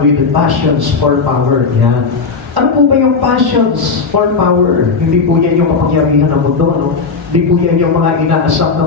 with the passions for power. Yan. Ano po ba yung passions for power? Hindi po yan yung kapangyarihan ng mundo, no? Hindi po yan yung mga inaasap na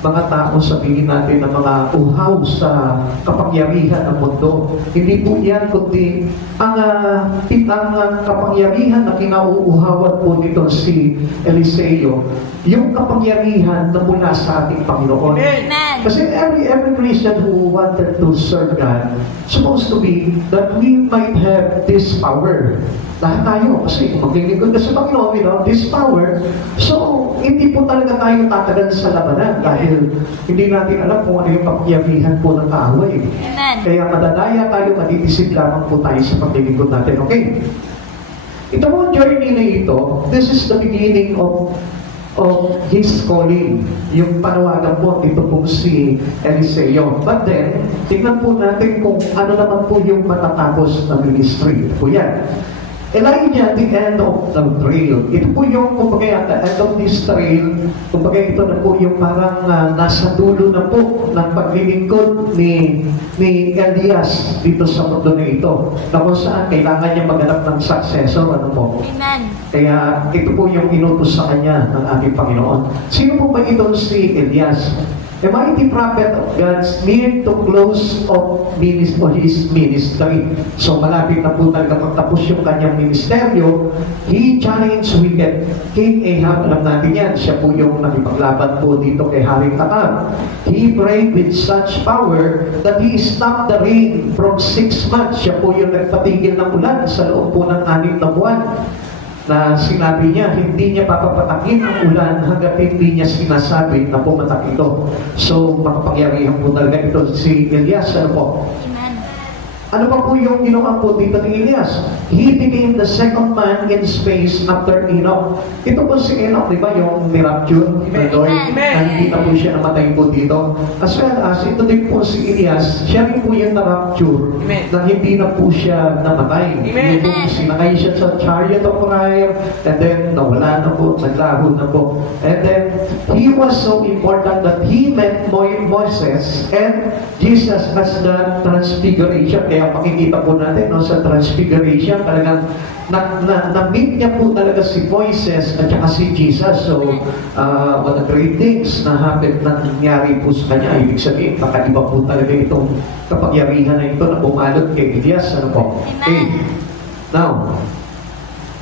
mga tao, sabihin natin, na mga uhaw sa kapangyarihan ng mundo. Hindi po yan, kundi ang kapangyarihan na kinauuhawan po nito si Eliseo, yung kapangyarihan na mula sa ating Panginoon. Amen. Kasi every Christian who wanted to serve God, supposed to be that we might have this power. Lahat tayo, kasi kung maglilingkod ka sa Panginoon, this power, so hindi po talaga tayo tatagal sa labanan dahil hindi natin alam kung ano yung kapangyarihan po ng kaaway. Kaya madadaya tayo, madidisid lamang po tayo sa paglilingkod natin. Okay? Ito po journey na ito, this is the beginning of his calling, yung panawagan po dito po si Eliseo. But then, tingnan po natin kung ano naman po yung matatapos na ministry. Ito po yan. Elijah, the end of the trail. Ito po yung, kumbaga, at the end of this trail, kumbaga ito na po yung parang nasa dulo na po ng paglilingkod ni Elias dito sa mundo na ito. Na kung saan kailangan niya maghanap ng successor, ano po? Amen. Kaya ito po yung inutos sa kanya ng ating Panginoon. Sino po ba ito si Elias? A mighty prophet of God's near to close of his ministry. So malapit na po talaga magtapos yung kanyang ministeryo. He challenged wicked King Ahab. Alam natin yan, siya po yung nakipaglaban po dito kay Haring Akab. He prayed with such power that he stopped the rain from 6 months. Siya po yung nagpatigil ng ulan sa loob po ng 6 na buwan. Na sinabi niya, hindi niya papapatakin ang ulan hanggat hindi niya sinasabi na pumatak ito. So, makapangyarihan po talaga ito si Elias. Ano po? Amen. Ano pa po yung ginawa po dito ni Elias? He became the second man in space after Enoch. Ito po si Enoch, di ba? Yung ni-rapture. Amen. Hindi na po siya namatay po dito. As well as, ito din po si Elias, siya rin po yung na-rapture na hindi na po siya namatay. Hindi po sinakay siya sa chariot of fire, and then nawala na po, naglaho na po. And then, he was so important that he met Moses and Jesus as the transfiguration. Kaya makikita po natin sa transfiguration, talagang na-meet niya po talaga si Moises at saka si Jesus. So, one of the great things na nangyari po sa kanya, ibig sabihin, kakaiba po talaga itong kapangyarihan na ito na bumalot kay Elias. Ano po? Okay. Now,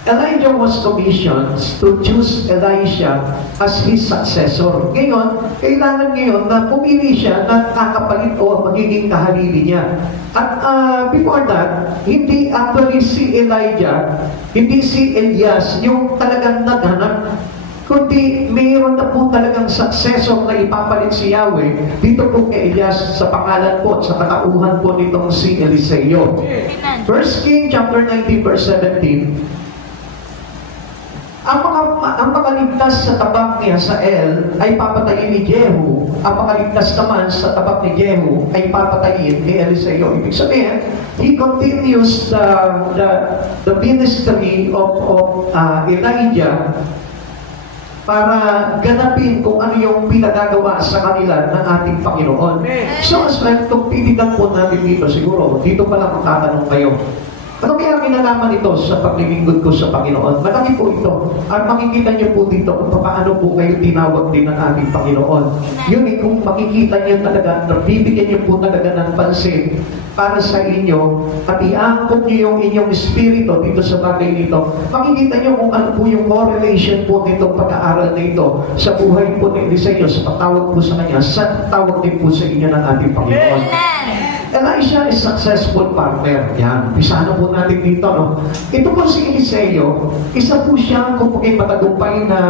Elijah was commissioned to choose Elisha as his successor. Ngayon, kailangan ngayon na pumili siya na kakapalit o magiging kahalili niya. At before that, hindi actually si Elijah, hindi si Elias yung talagang naghanap, kundi mayroon na po talagang successor na ipapalit si Yahweh dito po kay Elias sa pangalan po, sa katauhan po nitong si Eliseo. 1 King chapter 19 verse 17, ang makaligtas sa tabak ni Hazael ay papatayin ni Jehu. Ang makaligtas naman sa tabak ni Jehu ay papatayin ni Eliseo. Ibig sabihin, he continues the ministry of Elijah para ganapin kung ano yung pinagagawa sa kanila ng ating Panginoon. So, as well, kung tinigan po natin dito, siguro, dito pala magtatanong kayo, ano kaya kinalaman ito sa paglilingkod ko sa Panginoon? Malaki po ito. At makikita niyo po dito kung paano po kayo tinawag din ng ating Panginoon. Yun kung makikita niyo talaga, nabibigyan niyo po talaga ng pansin para sa inyo at iangkop niyo yung inyong espiritu dito sa bagay nito. Makikita niyo kung ano po yung correlation po nitong pag-aaral na ito sa buhay po ni Eliseo, sa pagtawag po sa kanya, sa tawag din po sa inyo ng ating Panginoon. Elisha is successful partner. Yan. Umpisa na po natin dito, no? Ito po si Eliseo, isa po siya kung matagumpay na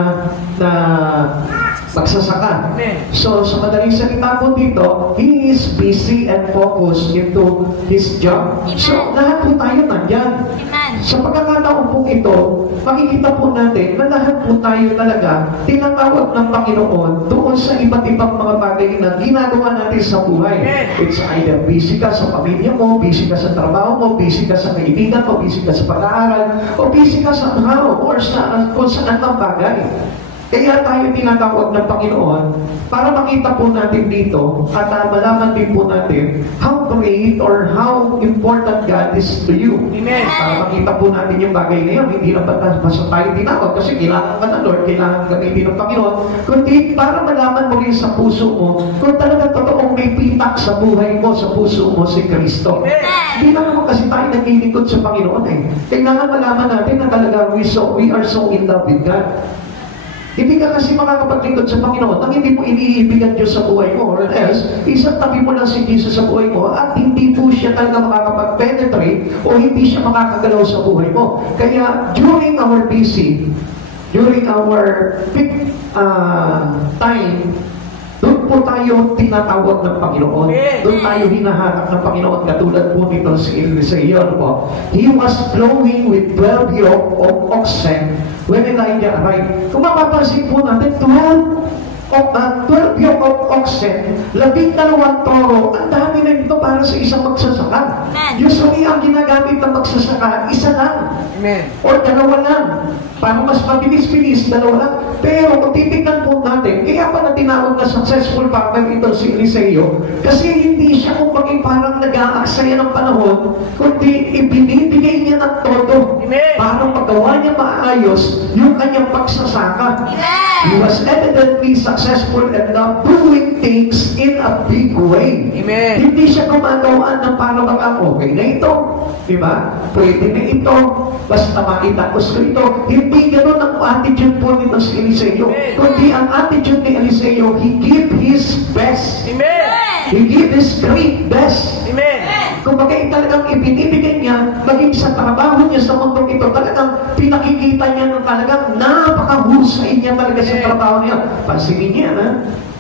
magsasaka. So, sa madaling salita po dito, he is busy and focused into his job. So, lahat po tayo nandyan. Sa pagkakataon po ito, makikita po natin na lahat po tayo talaga tinatawag ng Panginoon doon sa iba't ibang mga bagay na ginagawa natin sa buhay. It's either busy ka sa pamilya mo, busy ka sa trabaho mo, busy ka sa kaibigan mo, busy ka sa pag-aaral, o busy ka sa araw or sa kung saan ang bagay. Kaya tayo tinatawag ng Panginoon para makita po natin dito at malaman din po natin how great or how important God is to you. Amen. Para makita po natin yung bagay na yun, hindi lang basta tayo tinawag kasi kailangan ka ng Lord, kailangan gamitin ng Panginoon, kundi para malaman mo rin sa puso mo kung talaga totoong may pitak sa buhay mo, sa puso mo si Kristo. Hindi lang naman kasi tayo naglilingkod sa Panginoon eh. Kailangan malaman natin na talaga we are so in love with God. Hindi ka kasi makakapaglingkod sa Panginoon nang hindi mo iniibig ang Diyos sa buhay mo, or else, isang tabi mo lang si Jesus sa buhay mo at hindi po siya talaga makakapag-penetrate o hindi siya makakagalaw sa buhay mo. Kaya, during our busy, during our peak time, doon po tayo tinatawag ng Panginoon. Doon tayo hinahanap ng Panginoon. Katulad po nito si Eliseo po. He was flowing with 12 yoke of oxen when Elijah arrived. Kung mapapansin po natin, 12 yoke of oxen, 12 toro, ang dami na ito para sa isang magsasaka. Usually, ang ginagamit ng magsasaka, isa lang. Amen. O dalawa lang. Para mas mabilis-bilis, dalawa lang. Pero kung titignan po natin, kaya pa na tinawag na successful farmer ito si Eliseo, kasi hindi siya kumbaga parang nag-aaksaya ng panahon, kundi ibinibigay niya ng todo para magawa niya maayos yung kanyang pagsasaka. He was evidently successful and not doing things in a big way. Amen. Hindi siya gumagawa ng para okay na ito. Diba? Pwede na ito. Basta makitapos ko ito. Hindi ganoon ang attitude po nito si Eliseo. Kundi ang attitude ni Eliseo, he give his best. Amen. He give his great best. Amen. Kung bagay talagang ibinibigay niya, maging sa trabaho niya sa mundong ito, talagang pinakikita niya na talagang napakahusay niya talaga sa trabaho niya. Pansinin niya, ha?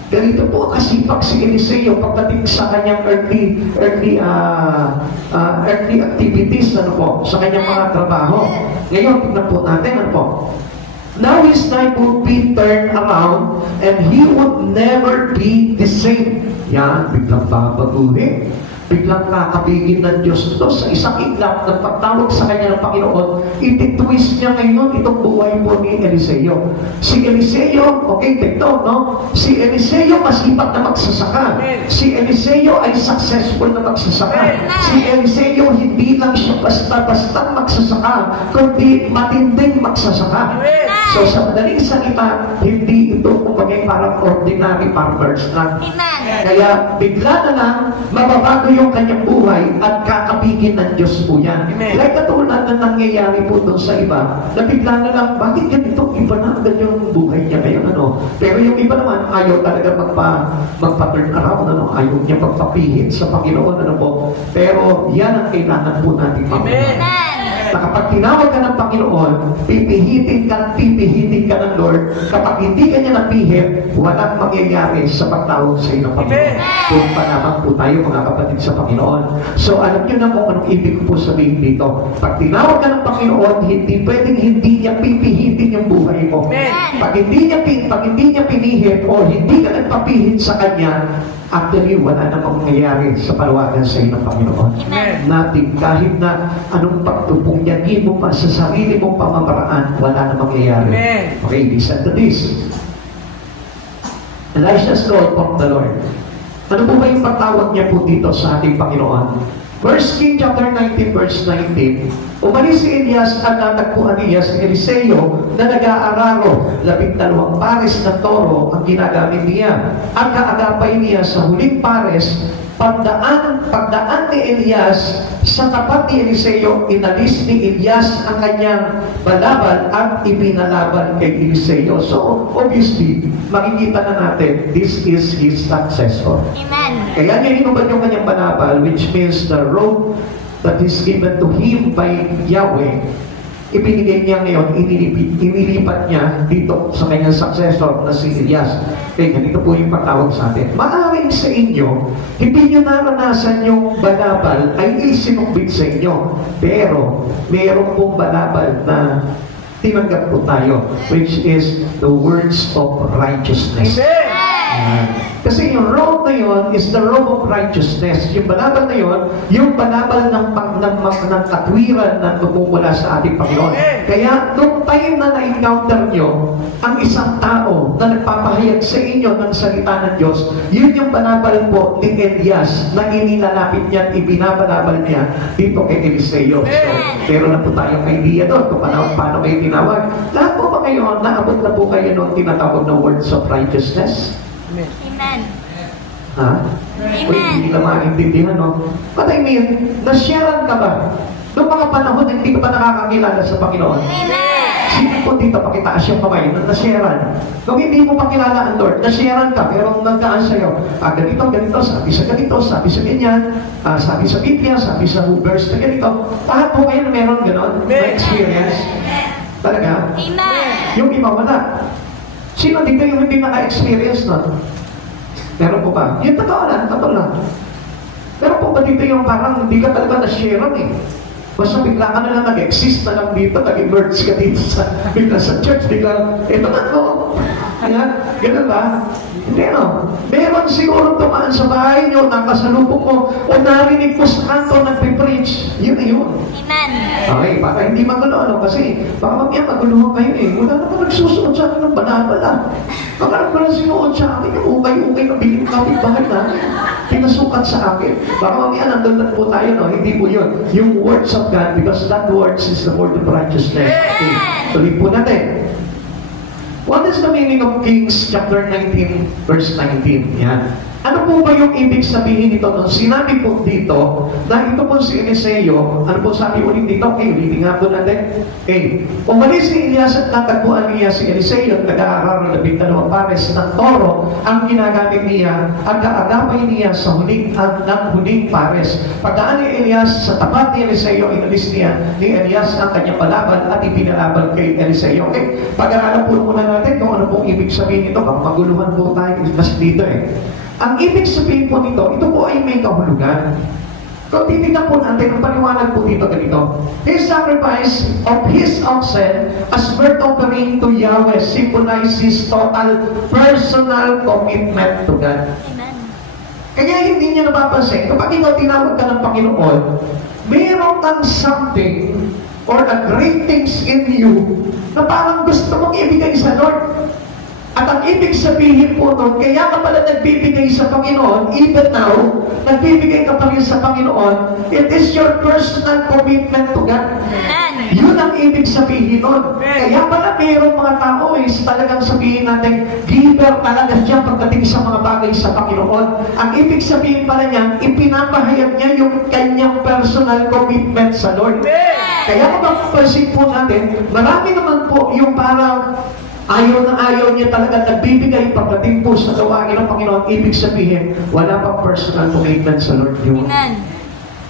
Ganito po kasipag si Eliseo pagdating sa kanyang earthly activities, ano po, sa kanyang mga trabaho. Ngayon, tignan po natin, ano po. Now his life would be turned around and he would never be the same. Yan, biglang babaguhin. Biglang kakabigin ng Diyos ito sa isang iglap ng pagtawag sa kanya ng Panginoon, ititwist niya ngayon itong buhay po ni Eliseo. Si Eliseo, okay, tignan, no? Si Eliseo masipag na magsasaka. Si Eliseo ay successful na magsasaka. Si Eliseo hindi lang siya basta-basta magsasaka, kundi matinding magsasaka. So sa madaling salita, hindi ito kumbaga parang ordinary farmers lang. Kaya bigla na lang mababago yung kanyang buhay at kakabigin ng Diyos po yan. Like katulad na nangyayari po doon sa iba, na bigla na lang, bakit ganito? Iba na ganyan yung buhay niya ngayon, ano? Pero yung iba naman, ayaw talaga magpa-turn around, ano? Ayaw niya magpapihit sa Panginoon, ano po? Pero yan ang kailangan po natin Panginoon. Na kapag tinawag ka ng Panginoon, pipihitin ka ng Lord. Kapag hindi ka niya napihit, walang mangyayari sa pagtawag sa iyo ng Panginoon. Doon pa naman po tayo mga kapatid sa Panginoon. So alam niyo na kung anong ibig ko po sabihin dito. Pag tinawag ka ng Panginoon, hindi pwedeng hindi niya pipihitin yung buhay mo. Pag hindi niya pinihit o hindi ka nagpapihit sa Kanya, actually, wala namang mangyayari sa palawagan sa iyo ng Panginoon. Natin, kahit na anong pagtupong niya mo pa sa sarili mong pamamaraan, wala namang mangyayari. Okay, listen to this. Elisha's call from the Lord. Ano po ba yung pagtawag niya po dito sa ating Panginoon? 1 King chapter 19, verse 19. Umalis si Elias at natagpuan niya si Eliseo na nag-aararo. 12 pares na toro ang ginagamit niya. At kaagapay niya sa huling pares, pagdaan ni Elias sa tapat ni Eliseo, inalis ni Elias ang kanyang balabal at ibinalaban kay Eliseo. So, obviously, makikita na natin, this is his successor. Amen. Kaya niya hinubad yung kanyang balabal, which means the robe that is given to him by Yahweh. Ibinigay niya ngayon, inilipat niya dito sa kanyang successor na si Elias. Kaya ganito po yung pagtawag sa atin. Maaaring sa inyo, hindi nyo naranasan yung balabal ay isinumbit sa inyo. Pero, mayroon pong balabal na tinanggap po tayo, which is the words of righteousness. Kasi yung robe na yun is the robe of righteousness. Yung balabal na yun, yung balabal ng ng katwiran na tumumula sa ating Panginoon. Kaya, nung time na na-encounter nyo ang isang tao na nagpapahayag sa inyo ng salita ng Diyos, yun yung banabal po ni Elias na inilalapit niya at ibinabanabal niya dito kay Eliseo. So, meron na po tayong idea doon kung paano kayo tinawag. Lahat po ba ngayon, naabot na po kayo ng tinatawag na words of righteousness? Amen. Ha? Amen. O hindi nila maintindihan, no? But I mean, nasyaran ka ba? Noong mga panahon, hindi ka ba nakakakilala sa Panginoon? Amen. Sino po dito, pakitaas yung kamay, nasyaran. Nung hindi mo pakilala ang Lord, nasyaran ka, pero nagkaan sa'yo, ganito, ganito, sabi sa ganyan, sabi sa Biblia, sabi sa verse na ganito. Lahat po kayo na meron ganon, na experience. Talaga? Amen. Yung iba wala. Sino dito yung hindi naka-experience nun? Meron po ba? Yung totoo lang. Meron po ba dito yung parang hindi ka talaga na-sharean eh? Basta bigla ka na lang nag-exist na lang dito, nag-emerge ka dito bigla sa church, bigla, eto na ko. Ayan, ganun ba? Hindi no. Meron siguro tumaan sa bahay nyo, nakasalubok mo, o narinig mo sa kanto nagpe-preach. Yun na yun. Amen. Okay, baka hindi magulo, ano? Kasi baka mamaya maguluhan kayo eh. Wala naman nagsusunod sa akin ng banabala. Baka naman sinuod sa akin yung ukay-ukay na biling kapit-bahay namin. Pinasukat sa akin. Baka mamaya nandun na po tayo, no? Hindi po yun. Yung words of God, because that words is the word of righteousness. Okay, tuloy po natin. What is the meaning of Kings chapter 19, verse 19? Yan. Ano po ba yung ibig sabihin nito? Nung sinabi po dito, na ito po si Eliseo, ano po sabi ulit dito? Okay, ulitin nga po natin. Okay. Umalis si Elias at natagpuan niya si Eliseo at nag-aaral na 12 pares ng toro ang ginagamit niya at kaagapay niya sa huling pares. Pagdaan ni Elias sa tapat ni Eliseo, inalis niya ni Elias ang kanyang palaban at ipinalaban kay Eliseo. Okay, pag-aralan po muna natin kung ano pong ibig sabihin nito. Maguluhan po tayo kasi dito eh. Ang ibig sabihin po nito, ito po ay may kahulugan. Kung titignan po natin, ang paniwanag po dito ganito. His sacrifice of his oxen as burnt offering to Yahweh symbolizes total personal commitment to God. Amen. Kaya hindi niya napapansin, kapag ikaw tinawag ka ng Panginoon, mayroon kang something or a great things in you na parang gusto mong ibigay sa Lord. At ang ibig sabihin po nun, kaya ka pala nagbibigay sa Panginoon, even now, nagbibigay ka pa rin sa Panginoon, it is your personal commitment to God. Amen. Yun ang ibig sabihin nun. Kaya pala mayroong mga tao talagang sabihin natin, giver talaga siya pagdating sa mga bagay sa Panginoon. Ang ibig sabihin pala niya, ipinapahayag niya yung kanyang personal commitment sa Lord. Kaya kung mapapansin po natin, marami naman po yung parang ayaw na ayaw niya talaga nagbibigay pagdating po sa gawain ng Panginoon. Ibig sabihin, wala pang personal commitment sa Lord yun. Amen.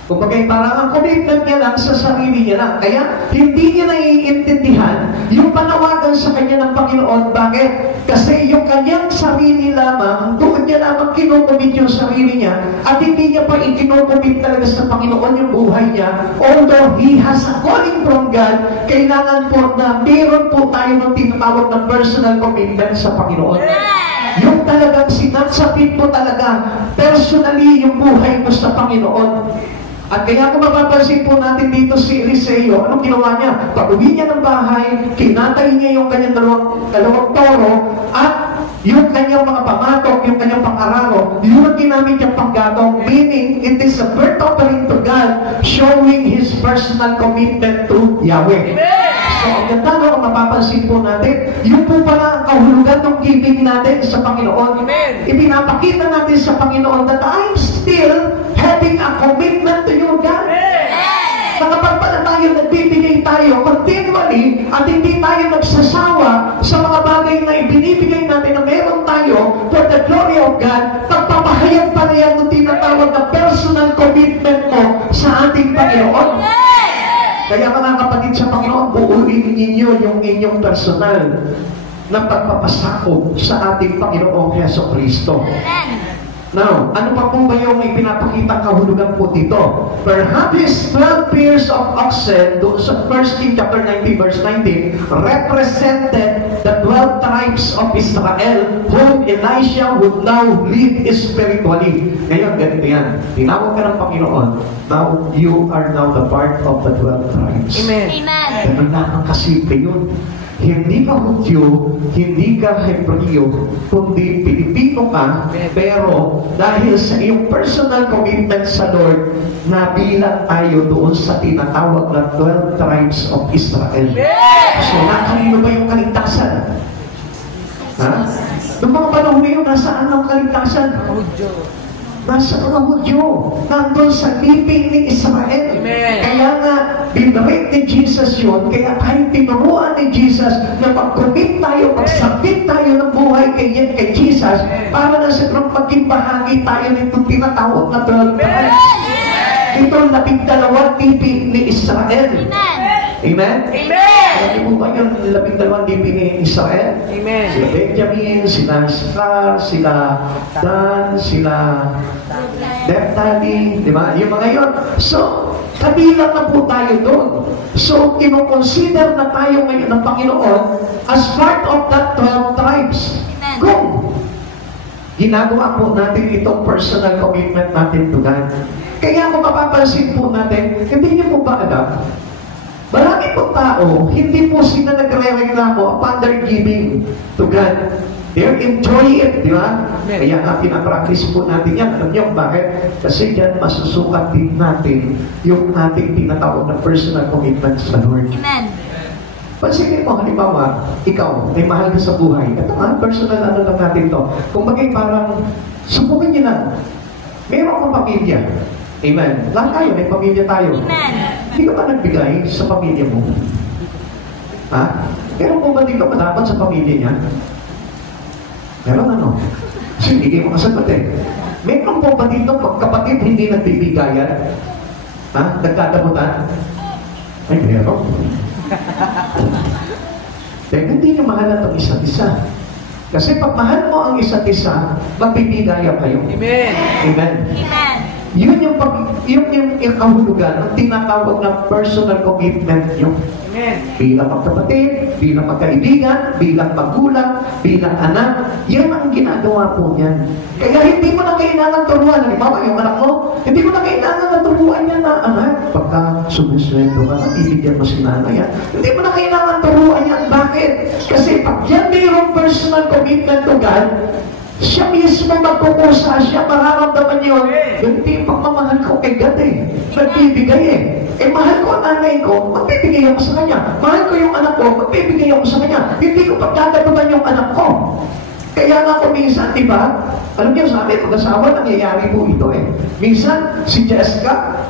Kung bagay parang ang commitment niya lang sa sarili niya lang. Kaya hindi niya naiintindihan yung panawagan sa kanya ng Panginoon. Bakit? Kasi yung kanyang sarili lamang, doon niya lamang kinukumit yung sarili niya at hindi niya pa ikinukumit talaga sa Panginoon yung buhay niya. Although he has a calling from God, kailangan po na meron po tayo ng tinatawag na personal commitment sa Panginoon. Yung talagang sinasapit po talaga personally yung buhay mo sa Panginoon. At kaya kung mapapansin po natin dito si Eliseo, anong ginawa niya? Pag-uwi niya ng bahay, kinatay niya yung kanyang dalawang toro, at yung kanyang mga pamatok, yung kanyang pang-araro, yun ang ginamit niyang panggatong, meaning it is a burnt offering to God, showing his personal commitment to Yahweh. So, ang ganda na kung mapapansin po natin, yun po pala ang kahulugan ng giving natin sa Panginoon. Ipinapakita natin sa Panginoon that I'm still having a commitment to you, God. Na kapag pala tayo nagbibigay tayo continually at hindi tayo nagsasawa sa mga bagay na ibinibigay natin na meron tayo for the glory of God, pagpapahayag pa na yan ng tinatawag na personal commitment mo sa ating Panginoon. Kaya mga kapatid sa Panginoon, buuin ninyo yung inyong personal na pagpapasakop sa ating Panginoong Heso Kristo. Now, ano pa po ba yung ipinapakita kahulugan po dito? Perhaps 12 pairs of oxen, doon sa 1 King chapter 19 verse 19, represented the 12 tribes of Israel whom Elisha would now lead spiritually. Ngayon, ganito yan. Tinawag ka ng Panginoon. Now, you are now the part of the 12 tribes. Amen. Amen. Ganun lang ang kasimple yun. Hindi ka Hudyo, hindi ka Hebreo, kundi Pilipino ka, pero dahil sa iyong personal commitment sa Lord, nabilang tayo doon sa tinatawag na 12 tribes of Israel. So, nakalino ba yung kaligtasan? Ha? Noong mga panahon na yun, nasaan ang kaligtasan? Nasa mga Hudyo, nandun sa liping ni Israel. Amen. Kaya nga, binrate ni Jesus yun, kaya kahit tinuruan ni Jesus na mag-commit tayo, magsabit tayo ng buhay kay Jesus, para na sa maging bahagi tayo nitong tinatawag na 12 tribes. Ito ang 12 liping ni Israel. Amen? Amen. Alam niyo po ba yung 12 liping ni Israel? Amen. Sila Benjamin, sila Isakar, sila Dan, sila Naphtali, di ba? Yung mga yun. So, kabilang na po tayo doon. So, kinoconsider na tayo ngayon ng Panginoon as part of that 12 tribes. Kung ginagawa po natin itong personal commitment natin to God. Kaya kung mapapansin po natin, hindi niyo po ba alam? Marami pong tao, hindi po sila nagre-reklamo upon their giving to God. They're enjoy it, di ba? Kaya nga pinapractice po natin yan. Alam niyo bakit? Kasi dyan masusukat din natin yung ating tinatawag na personal commitment sa Lord. Amen. Pansinin mo, halimbawa, ikaw, may mahal ka sa buhay. Ito nga, personal ano lang natin to. Kung bagay parang, subukan niyo lang. Meron kang pamilya. Amen. Lahat tayo, may pamilya tayo. Amen. Hindi ka ba nagbigay sa pamilya mo? Ha? Meron po ba dito dapat sa pamilya niya? Meron ano? Kasi hindi kayo makasagot eh. Meron po ba dito kapatid hindi nagbibigayan? Ha? Nagkadamutan? Ay, meron. Dahil hindi nyo mahal ang isa't isa. Kasi pag mahal mo ang isa't isa, magbibigayan kayo. Amen. Amen. Amen. Yun yung kahulugan ng tinatawag ng personal commitment nyo. Amen. Bilang magkapatid, bilang magkaibigan, bilang magulang, bilang anak, yan ang ginagawa po niyan. Kaya hindi mo na kailangan turuan. Halimbawa, yung anak mo, hindi mo na kailangan na turuan yan na, anak, pagka sumusweldo ka na, ibigyan mo si nanay yan. Hindi mo na kailangan turuan yan. Bakit? Kasi pag yan mayroong personal commitment to God, siya mismo magkukusa, siya mararamdaman yun. Hindi yung pagmamahal ko kay God eh. Nagbibigay eh. Eh, mahal ko ang nanay ko, magbibigay ako sa kanya. Mahal ko yung anak ko, magbibigay ako sa kanya. Hindi ko pagdadatutan yung anak ko. Kaya nga ko minsan, di ba? Alam niyo sa amin, pag-asawa, nangyayari po ito eh. Minsan, si Jessica,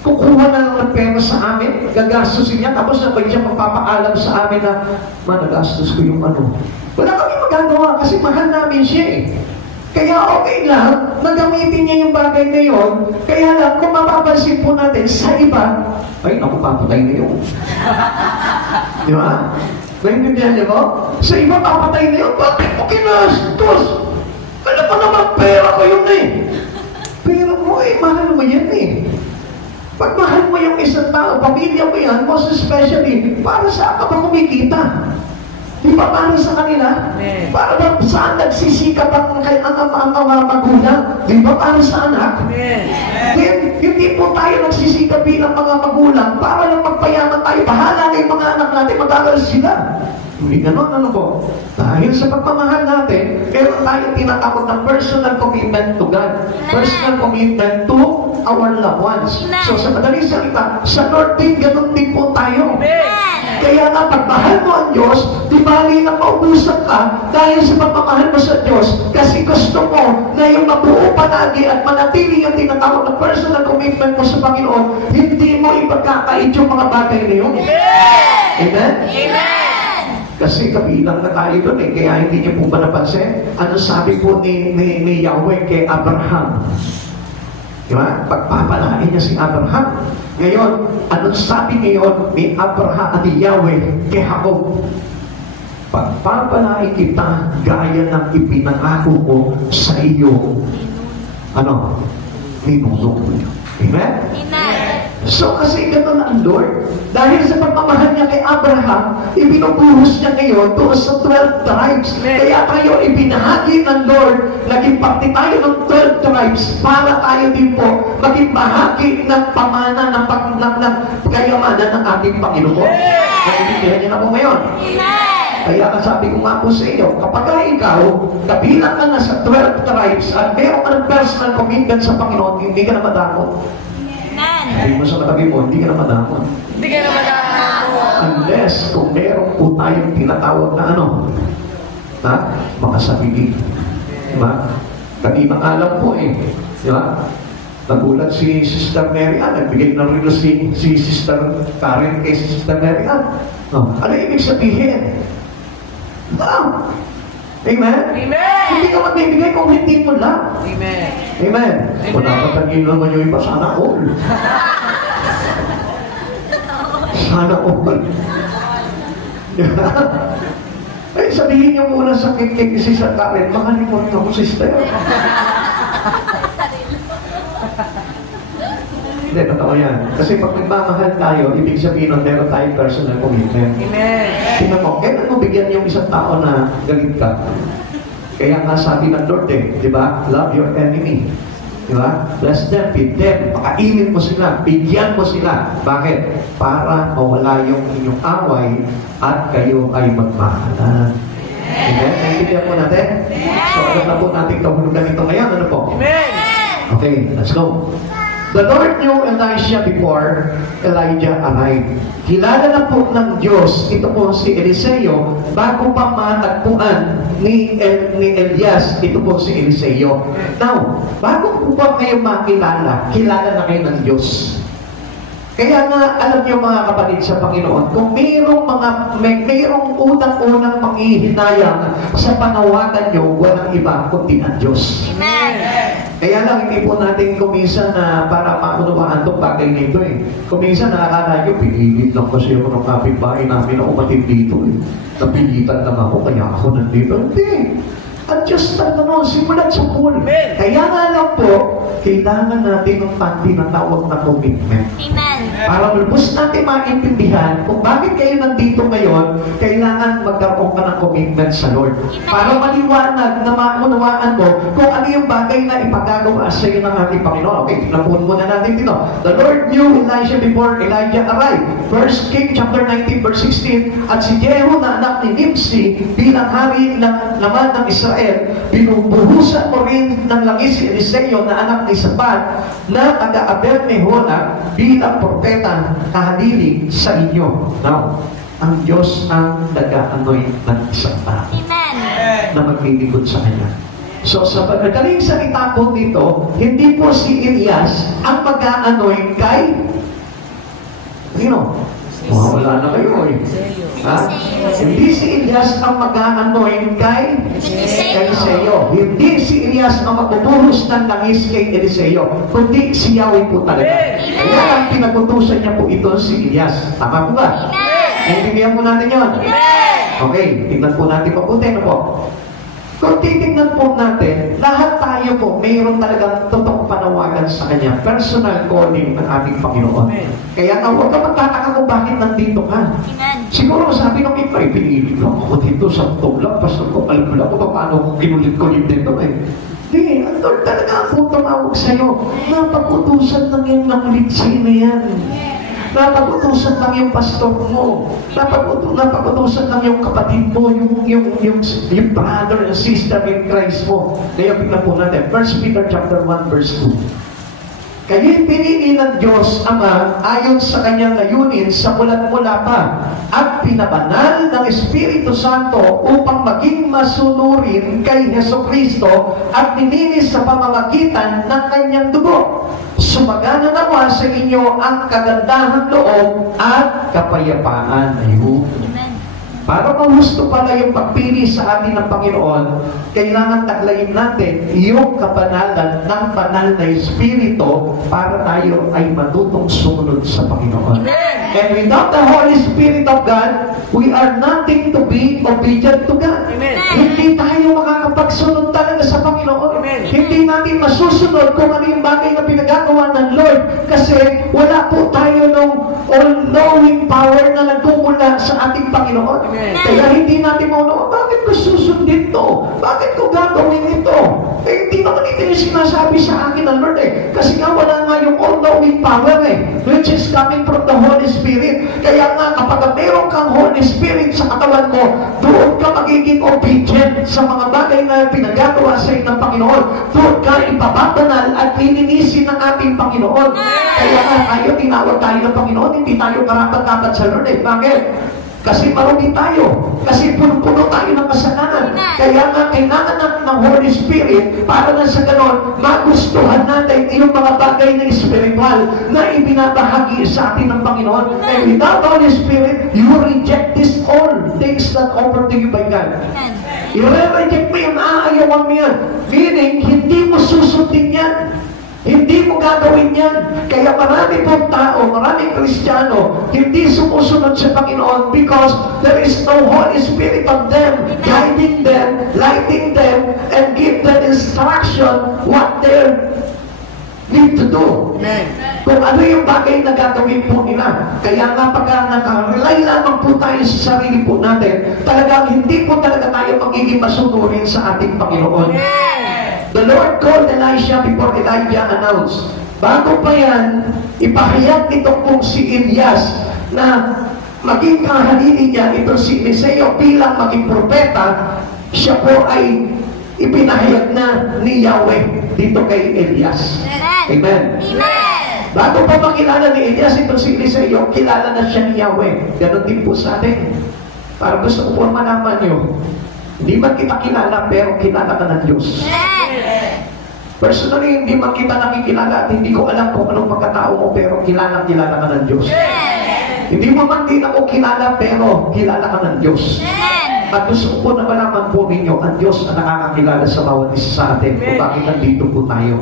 kukuha na lang ng pera sa amin, gagastusin niya, tapos sabay siya magpapaalam sa amin na, nagastos ko yung ano. Wala kami magagawa kasi mahal namin siya eh. Kaya okay lang, nagamitin niya yung bagay na yun. Kaya lang, kung mapapansin po natin sa iba, ay, naku, papatay na yun. Di ba? Naintindihan niyo mo? Sa iba, papatay na yun. Bakit mo kinastos? Alam mo naman, pera ko yun eh. Pera mo eh, mahal mo yan eh. Pag mahal mo yung isang tao, pamilya mo yan, most especially, para saan ka ba kumikita? Di ba para sa kanila? Amen. Para ba saan nagsisikap ang mga magulang? Di ba para sa anak? Amen. Hindi po tayo nagsisikap bilang mga magulang para lang magpayaman tayo. Bahala na yung mga anak natin, mag-aaral sila. Hindi ganon, ano po? Dahil sa pagmamahal natin, meron tayong tinatawag na personal commitment to God. Personal commitment to our loved ones. So sa madaling salita, sa Lord din, ganon din po tayo. Kaya nga, pagmahal mo ang Diyos, di bali na maubusan ka dahil sa pagmamahal mo sa Diyos kasi gusto mo na yung mabuo palagi at manatili yung tinatawag na personal commitment mo sa Panginoon, hindi mo ipagkakait yung mga bagay na yun. Amen? Amen. Kasi kabilang na tayo doon eh, kaya hindi niyo po ba napansin? Ano sabi po ni Yahweh kay Abraham? Diba? Pagpapalain niya si Abraham. Ngayon, anong sabi ngayon ni Abraham at ni Yahweh kay Jacob? pagpapalain kita gaya ng ipinangako ko sa iyo, ninuno. Amen? So, kasi gano'n ang Lord. Dahil sa pagmamahal niya kay Abraham, ibinubuhos niya ngayon doon sa 12 tribes. Kaya tayo ibinahagi ng Lord, naging parte tayo ng 12 tribes para tayo din po maging bahagi ng pamana ng kayamanan ng ating Panginoon. Naintindihan niyo na po ngayon? Kaya sabi ko nga po sa inyo, kapag ikaw, kabilang ka na sa 12 tribes at meron ka ng personal commitment sa Panginoon, hindi ka na madamot. Hindi mo sa katabi mo, hindi ka na madamot. Hindi ka na madamot. Unless kung meron po tayong tinatawag na mga sarili. Diba? Kanina alam po diba? Nagulat si Sister Mary Ann, nagbigay ng relo si Sister Karen kay Sister Mary Ann. Ano ibig sabihin? Amen? Amen! Hindi ka magbibigay kung hindi mo lang. Amen! Amen? Kung nakatagin naman yung iba, sana all. Sana all. Ay, sabihin niyo muna sa kikik si Sister Karen, mahalin mo rin ako, sister. Hindi, totoo yan. Kasi pag nagmamahal tayo, ibig sabihin nun, meron tayong personal commitment. Amen! Tingnan mo, kailan mo bigyan yung isang tao na galit ka? Kaya nga sabi ng Lord di ba? Love your enemy. Di ba? Bless them, feed them, pakainin mo sila, bigyan mo sila. Bakit? Para mawala yung inyong away at kayo ay magmahalan. Amen? Naintindihan po natin? So, alam na po natin kahulugan ito ngayon. Ano po? Amen! Okay, let's go. The Lord knew Elisha before Elijah arrived. Kilala na po ng Diyos, ito po si Eliseo, bago pa matagpuan ni Elias, ito po si Eliseo. Now, bago po ba kayo makilala, kilala na kayo ng Diyos. Kaya nga, alam niyo mga kapatid sa Panginoon, kung mayroong unang-unang panghihinayang sa panawagan niyo, walang iba kundi ang Diyos. Amen! Kaya lang, hindi po natin kuminsan na para maunawaan itong bagay nito Kuminsan nakakala nyo, pinilit lang kasi ako ng kapitbahay namin na umatid dito Napilitan lang ako, kaya ako nandito. Hindi. Ang Diyos talaga simulat sa pool. Kaya nga lang po, kailangan natin ng tinatawag na commitment. Amen. Para malubos natin maintindihan kung bakit kayo nandito ngayon, kailangan magkaroon ka ng commitment sa Lord. Para maliwanag na maunawaan mo kung ano yung bagay na ipagagawa sa iyo ng ating Panginoon. Okay, napunin muna natin dito. The Lord knew Elisha before Elijah arrived. 1 King chapter 19 verse 16, at si Jehu na anak ni Nimsi bilang hari naman ng Israel, binubuhusan mo rin ng langis si Eliseo na anak ni Safat na taga-Abel-Mehola bilang propeta kahalilig sa inyo. Now, ang Diyos ang nag-anoint ng isang tao na maglilingkod sa Kanya. So, sa pagkadaling salita po dito, hindi po si Elias ang mag-anoint kay wala na kayo Hindi si Elias ang mag-anoint kay Eliseo. Hindi si Elias ang magbubuhos ng langis kay Eliseo, kundi si Yahweh po talaga. Kaya ang pinagutusan niya po ito si Elias. Tama po ba? Naintindihan po natin yun? Okay, tignan po natin mabuti na po. Kung titignan po natin, lahat tayo po mayroon talagang totoong panawagan sa Kanya. Personal calling ng ating Panginoon. Kaya nga, huwag ka magtataka kung bakit nandito ka. Siguro sabi ng iba, pinili lang ako dito sa tulak, pastor ko, alam mo lang kung paano ko kinulit-kulit dito Hindi, ang Lord talaga po tumawag sa'yo. Napag-utusan ng yung nanglitsi na yan. Napag-utusan lang yung pastor mo. Napag-utusan lang yung kapatid mo, yung brother and sister in Christ mo. Kaya bigla po natin, 1 Peter chapter 1 verse 2. Kayo'y pinili ng Diyos Ama ayon sa kanyang layunin sa mulat-mula pa at pinabanal ng Espiritu Santo upang maging masunurin kay Jesucristo at nilinis sa pamamagitan ng kanyang dugo. Sumagana nawa sa inyo ang kagandahan loob at kapayapaan. Ayun. Para mahusto pala yung pagpili sa atin ng Panginoon, kailangan taglayin natin yung kapanalan ng banal na Espiritu para tayo ay matutong sumunod sa Panginoon. Amen. And without the Holy Spirit of God, we are nothing to be obedient to God. Amen. Hindi tayo makakapagsunod talaga sa Panginoon. Amen. Hindi natin masusunod kung ano yung bagay na pinagagawa ng Lord kasi wala po tayo ng all-knowing power na nagmumula sa ating Panginoon. Amen. Kaya hindi natin maunawa, bakit ko susundin to? Bakit ko gagawin ito? Eh, hindi naman ito yung sinasabi sa akin ng Lord eh. Kasi nga wala nga yung all-knowing power eh, which is coming from the Holy Spirit. Kaya nga kapag meron kang Holy Spirit sa katawan mo, doon ka magiging obedient sa mga bagay na pinagagawa sa ng Panginoon. Doon ka ipapabanal at lilinisin ng ating Panginoon. Kaya nga tayo, tinawag tayo ng Panginoon, hindi tayo karapat-dapat sa Lord eh. Bakit? Kasi marumi tayo. Kasi puno-puno tayo ng kasalanan. Kaya nga kailangan natin ng Holy Spirit para na sa ganon, magustuhan natin yung mga bagay na spiritual na ibinabahagi sa atin ng Panginoon. And without the Holy Spirit, you reject this all things that offered to you by God. I-reject mo yung aayawan mo yan. Meaning, hindi mo susundin yan. Hindi mo gagawin yan. Kaya marami pong tao, maraming Kristiyano, hindi sumusunod sa Panginoon because there is no Holy Spirit of them, guiding them, lighting them, and give them instruction what they need to do. Amen. Kung ano yung bagay na gagawin po nila. Kaya nga pagka nakarely lamang po tayo sa sarili po natin, talagang hindi po talaga tayo magiging masunurin sa ating Panginoon. The Lord called Elisha before Elijah announced. Bago pa yan, ipahayag nito kung si Elias na maging kahalili niya ito si Eliseo bilang maging propeta, siya po ay ipinahayag na ni Yahweh dito kay Elias. Amen. Bago pa makilala ni Elias ito si Eliseo, kilala na siya ni Yahweh. Ganon din po sa atin. Para gusto ko po malaman nyo, hindi man kita kilala, pero kilala ka ng Diyos. Personally, hindi man kita nakikilala at hindi ko alam kung anong pagkatao mo, pero kilala ka ng Diyos. Hindi mo man din ako kilala, pero kilala ka ng Diyos. At gusto ko po na malaman po ninyo, ang Diyos ang nakakakilala sa bawat isa sa atin kung bakit nandito po tayo.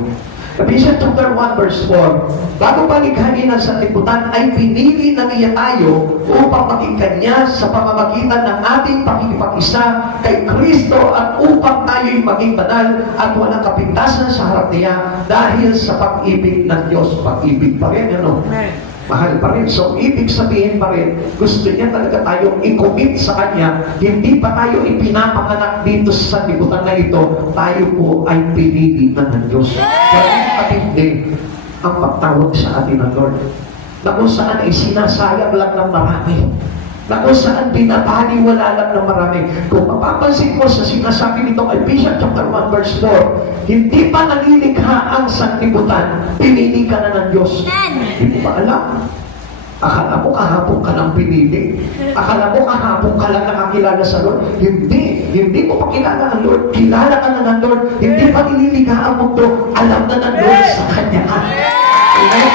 Ephesians chapter 1 verse 4, bago palikhain ang sanlibutan ay pinili na niya tayo upang maging Kanya sa pamamagitan ng ating pakikipag-isa kay Kristo at upang tayo'y maging banal at walang kapintasan sa harap niya dahil sa pag-ibig ng Diyos. Pag-ibig pa rin, ano? Mahal pa rin. So, ibig sabihin pa rin, gusto niya talaga tayong i-commit sa Kanya. Hindi pa tayo ipinapanganak dito sa sanlibutan na ito. Tayo po ay pinili na ng Diyos. Kaya patindi ang pagtawag sa atin ng Lord. Na kung saan ay sinasayang lang ng marami. Na kung saan binabaliwala lang ng marami. Kung mapapansin mo sa sinasabi nitong Ephesians chapter 1 verse 4, hindi pa nalilikha ang sanlibutan, pinili ka na ng Diyos. Hindi mo ba alam? Akala mo kahapon ka lang pinili. Akala mo kahapon ka lang nakakilala sa Lord. Hindi mo pa kilala ang Lord. Kilala ka na ng Lord. Hindi pa nililikha ang mundo. Alam na ng Lord sa Kanya ka. Amen?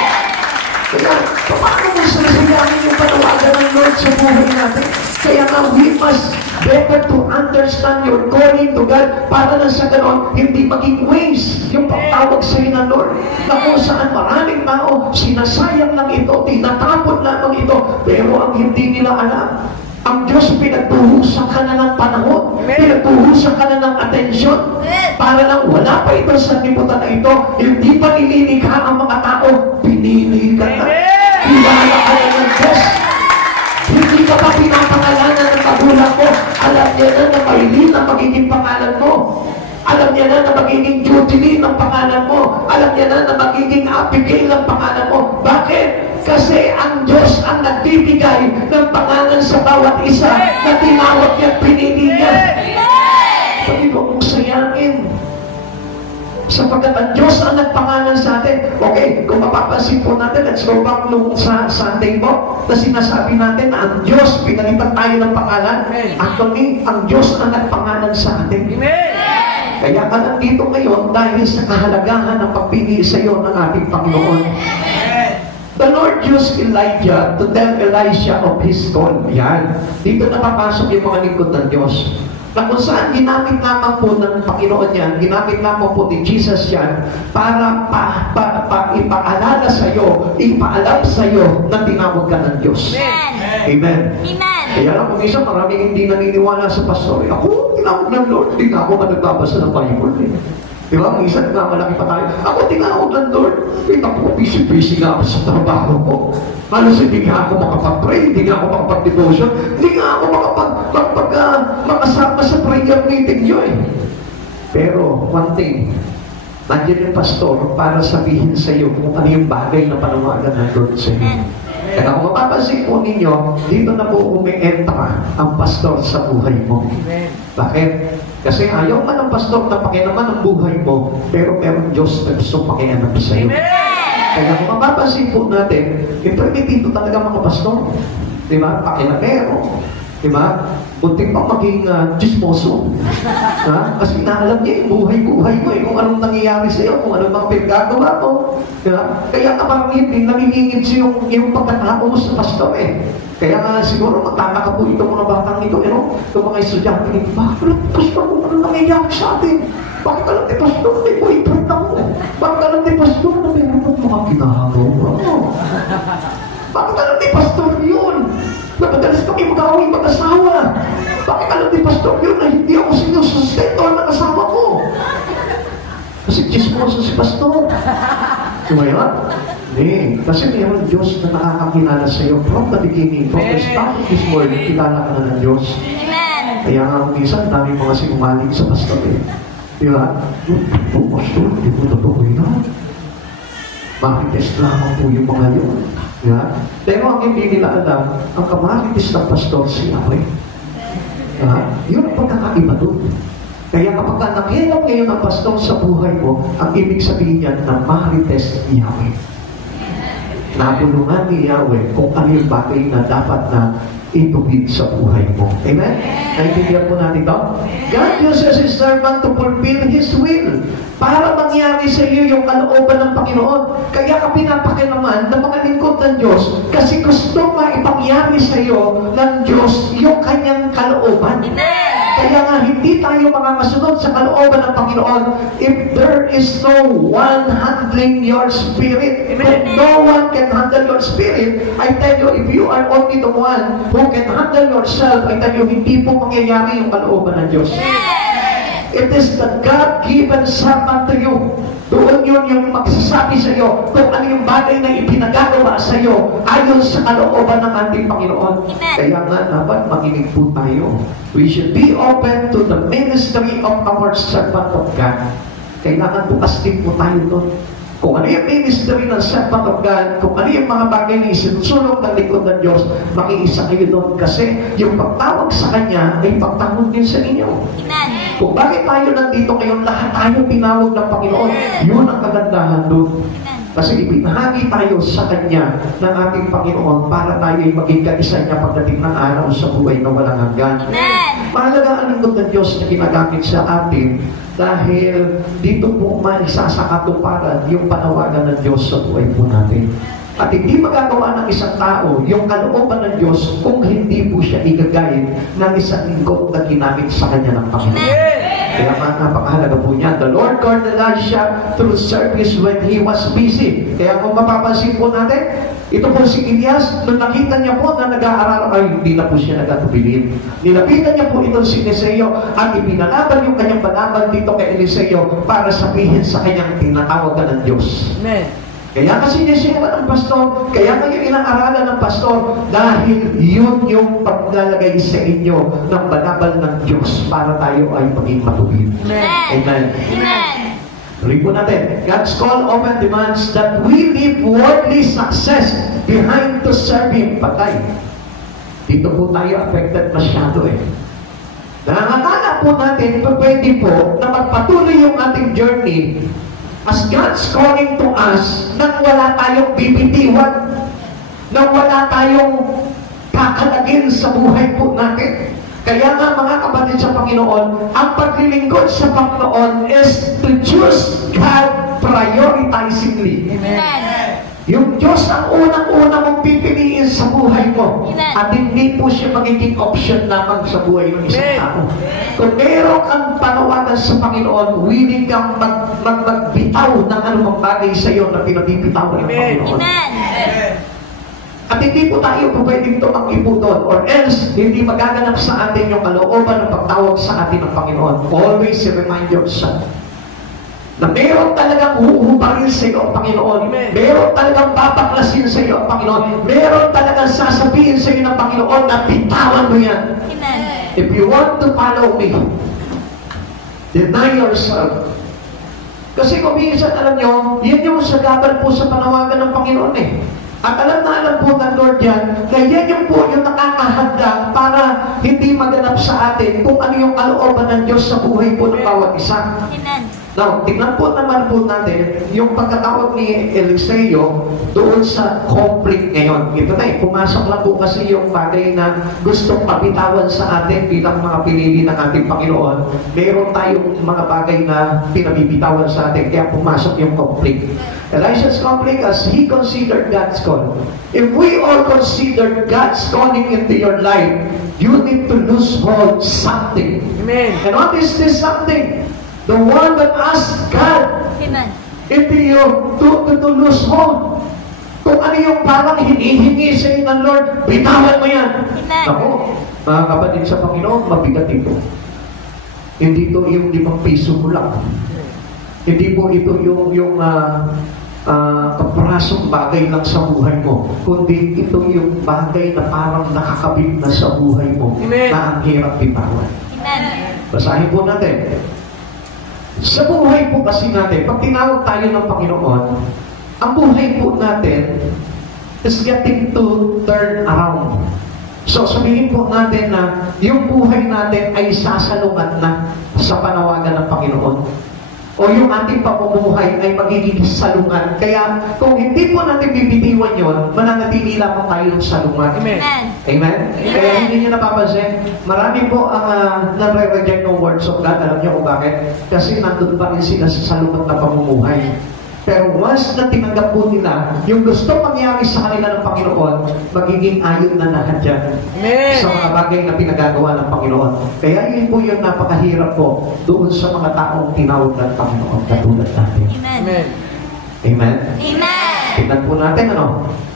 Kaya, paano mo sinasayahin yung panawagan ng Lord sa buhay natin? Kaya nga, we must better to understand your calling to God para na sa ganon, hindi maging waste yung pagtawag sa iyo ng Lord. Na kung saan maraming tao, sinasayang lang ito, tinatapon lamang ito, pero ang hindi nila alam, ang Diyos pinagbuhusan ka na ng panahon, pinagbuhusan ka na ng atensyon, para lang wala pa ito sa liputan na ito, hindi pa nililikha ang mga tao, pinili ka na. Kilala ka na ng Diyos. Hindi ka pa pinapangalanan ng magulang mo. Alam niya na na Maylin ang magiging pangalan mo. Alam niya na na magiging Judeline ang pangalan mo. Alam niya na na magiging Abigail ang pangalan mo. Bakit? Kasi ang Diyos ang nagbibigay ng pangalan sa bawat isa na tinawag niya, pinili niya. Sabi ko, kung sayangin. Sapagkat ang Diyos ang nagpangalan sa atin. Okay, kung mapapansin po natin, let's go back nung sa Sunday po, na sinasabi natin na ang Diyos, pinalitan tayo ng pangalan. Actually, ang Diyos ang nagpangalan sa atin. Kaya ka nandito ngayon dahil sa kahalagahan ng pagpili sa iyo ng ating Panginoon. The Lord used Elijah to tell Elisha of his call. Yan. Dito napapasok yung mga lingkod ng Diyos. Na kung saan ginamit naman po ng Panginoon yan, ginamit naman po ni Jesus yan para ipaalala sa iyo, ipaalam sa iyo na tinawag ka ng Diyos. Amen. Amen. Kaya lang kung isa maraming hindi naniniwala sa pastor. Ako, tinawag ng Lord, hindi na ako nagbabasa ng Bible. Di ba? Kung isa nagmamalaki pa tayo. Ako, tinawag ng Lord. Kita ko, busy-busy nga ako sa trabaho ko. Halos hindi nga ako makapag-pray, hindi nga ako makapag-devotion, hindi nga ako makasama sa prayer meeting nyo eh. Pero, one thing, nandiyan yung pastor para sabihin sa iyo kung ano yung bagay na panawagan ng Lord sa iyo. Kaya kung mapapansin po ninyo, dito na po umi-entra ang pastor sa buhay mo. Bakit? Kasi ayaw man ang pastor na pakialaman ang buhay mo, pero meron Diyos na gusto pakialam sa iyo. Kaya kung mapapansin po natin, dito talaga mga pastor. Diba? Pakilamero. Diba? Muntik pa maging chismoso. Ha? Kasi naalam niya yung buhay-buhay mo kung anong nangyayari sa iyo, kung anong mga pinagagawa mo. Diba? Kaya ka parang hindi namimingid siya yung pagkatao mo sa pastor eh. Kaya nga siguro magtataka po itong mga batang ito, itong mga estudyante nito, bakit alam ni pastor kung anong nangyayari sa atin? Bakit alam ni pastor may boyfriend ako? Bakit alam ni pastor na meron ng mga ginagawa? Bakit alam ni pastor yun? Na madalas kami mag-away mag-asawa. Bakit alam ni pastor yun na hindi ako sinusustento ng asawa ko? Kasi chismoso si pastor. Diba yun? Hindi. Kasi mayroon Diyos na nakakakilala sa iyo from the beginning, from the start of this world, kilala ka na ng Diyos. Amen. Kaya nga minsan, dami mga sinungaling sa pastor eh. Diba? Oh, pastor, hindi po totoo yun. Marites lamang po yung mga yun. Diba? Pero ang hindi nila alam, ang kamarites ng pastor si Yahweh. Diba? Yun ang pagkakaiba doon. Kaya kapag nakialam ngayon ang pastor sa buhay mo, ang ibig sabihin niya na marites ni Yahweh. Natulungan ni Yahweh kung ano yung bagay na dapat na itubig sa buhay mo. Amen? Naintindihan po natin ito? God uses His servant to fulfill His will para mangyari sa iyo yung kalooban ng Panginoon. Kaya ka pinapakilaman ng mga lingkod ng Diyos kasi gusto maipangyari sa iyo ng Diyos yung kanyang kalooban. Kaya nga hindi tayo makakasunod sa kalooban ng Panginoon if there is no one handling your spirit. If no one can handle your spirit, I tell you, if you are only the one who can handle yourself, I tell you, hindi po mangyayari yung kalooban ng Diyos. It is the God-given servant to you. Doon yun yung magsasabi sa iyo kung ano yung bagay na ipinagagawa sa iyo ayon sa kalooban ng ating Panginoon. Kaya nga dapat makinig po tayo. We should be open to the ministry of our servant of God. Kailangan bukas din po tayo doon. Kung ano yung ministry ng servant of God, kung ano yung mga bagay na isinusulong ng likod ng Diyos, makiisa kayo doon kasi yung pagtawag sa Kanya ay pagtawag din sa inyo. Kung bakit tayo nandito ngayon, lahat tayo tinawag ng Panginoon, yun ang kagandahan doon. Kasi ibinahagi tayo sa Kanya ng ating Panginoon para tayo ay maging kaisa niya pagdating ng araw sa buhay na walang hanggan. Mahalaga ang lingkod ng Diyos na ginagamit sa atin dahil dito po maisasakatuparan yung panawagan ng Diyos sa buhay po natin. At hindi magagawa ng isang tao yung kalooban ng Diyos kung hindi po siya igagayad ng isang lingkod na ginamit sa Kanya ng Panginoon. Kaya napakahalaga po niya. The Lord called Elisha through service when he was busy. Kaya kung mapapansin po natin, ito po si Elias, nung nakita niya po na nag-aaral, ay hindi na po siya nagatubilin. Nilapitan niya po itong si Eliseo at ibinalaban yung kanyang balaban dito kay Eliseo para sabihin sa kanyang tinatawagan ng Diyos. Amen. Kaya kasi sinisira ng pastor, kaya kayo inaaralan ng pastor dahil yun yung paglalagay sa inyo ng banabal ng Diyos para tayo ay maging matubig. Amen. Amen. Tuloy po natin. God's call often demands that we leave worldly success behind to serve Him. Patay. Dito po tayo affected masyado eh. Nangangakala po natin, pwede po na magpatuloy yung ating journey as God's calling to us nang wala tayong bibitiwan, nang wala tayong kakalagin sa buhay po natin. Kaya nga mga kapatid sa Panginoon, ang paglilingkod sa Panginoon is to choose God prioritizingly. Amen. Yung Diyos ang unang-una mong pipiliin sa buhay mo. Amen. At hindi po siya magiging option lamang sa buhay ng isang Amen. tao. Kung meron kang panawagan sa Panginoon, willing kang magbitaw ng anumang bagay sa iyo na pinabibitawan ng Amen. Panginoon. Amen. At hindi po tayo pwedeng tumakbo doon, or else hindi magaganap sa atin yung kalooban ng pagtawag sa atin ng Panginoon. Always remind yourself na meron talagang huhubarin sa iyo ang Panginoon. Amen. Meron talagang babaklasin sa iyo ang Panginoon. Meron talagang sasabihin sa iyo ng Panginoon na bitawan mo yan. Amen. If you want to follow me, deny yourself. Kasi kung minsan, alam nyo, yan yung sagaban po sa panawagan ng Panginoon eh. At alam na alam po ng Lord yan, na yan yung po yung nakakahadlang para hindi maganap sa atin kung ano yung kalooban ng Diyos sa buhay po ng bawat isa. Amen. Now, tignan po naman po natin yung pagkatawag ni Eliseo doon sa conflict ngayon. Ito na pumasok lang po kasi yung bagay na gustong pabitawan sa atin bilang mga pinili ng ating Panginoon. Meron tayong mga bagay na pinabibitawan sa atin, kaya pumasok yung conflict. Elisha's conflict as he considered God's call. If we all consider God's calling into your life, you need to lose hold something. Amen. And what is this something? The one that asks God Amen. into you to lose hold. Kung ano yung parang hinihingi sa iyo ng Lord, bitawan mo yan. Amen. Ako, mga kapatid sa Panginoon, mabigat ito. Hindi ito yung 5 piso mo lang. Hindi po ito yung kaprasong bagay lang sa buhay mo. Kundi ito yung bagay na parang nakakabit na sa buhay mo. Amen. Na ang hirap bitawan. Amen. Basahin po natin. Sa buhay po kasi natin, pag tinawag tayo ng Panginoon, ang buhay po natin is getting to turn around. So sabihin po natin na yung buhay natin ay sasalungat na sa panawagan ng Panginoon. O yung ating pamumuhay ay magiging salungat. Kaya kung hindi po natin bibitiwan yun, mananatili lamang tayo sa salungat. Amen. Amen. Amen? Kaya hindi nyo napapansin, marami po ang nare-reject ng words of God. Alam niyo kung bakit? Kasi nandun pa rin sila sa salungat na pamumuhay. Pero once na tinanggap po nila, yung gusto mangyari sa kanila ng Panginoon, magiging ayon na lahat dyan Amen. sa mga bagay na pinagagawa ng Panginoon. Kaya yun po yung napakahirap po doon sa mga taong tinawag ng Panginoon katulad natin. Amen. Amen. Amen? Amen. Tignan po natin ano.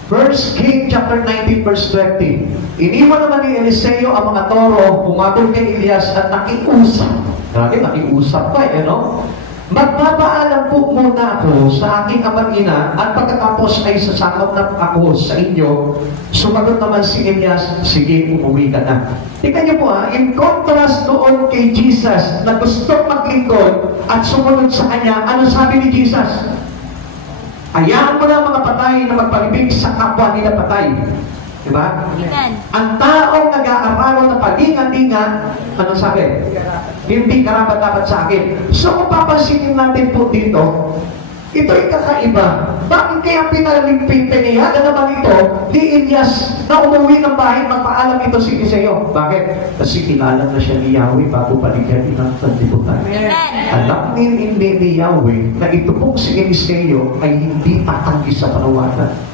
1 King chapter 19 verse 20. Iniwan naman ni Eliseo ang mga toro, humabol kay Elias at nakiusap. Grabe, nakiusap pa no? Magpapaalam po muna ako sa aking amang ina at pagkatapos ay sasakop na ako sa inyo. Sumagot naman si Elias, sige, umuwi ka na. Tingnan niyo po in contrast doon kay Jesus na gustong maglingkod at sumunod sa kanya, ano sabi ni Jesus? Hayaan mo na mga patay na magpalibig sa kapwa nila patay. Diba? Amen. Ang taong nag-aarawan na palingan-lingan, ano sabi? Hindi karapat dapat sa akin. So kung papansinin natin po dito, ito'y kakaiba. Bakit kaya pinaligpinihaga naman ito ni Elias na umuwi ng bahay, magpaalam ito si Eliseo? Bakit? Kasi kilala na siya ni Yahweh bago paligyan ng sanlibutan. Amen. Alam ni Yahweh na ito pong si Eliseo ay hindi tatanggi sa panawagan.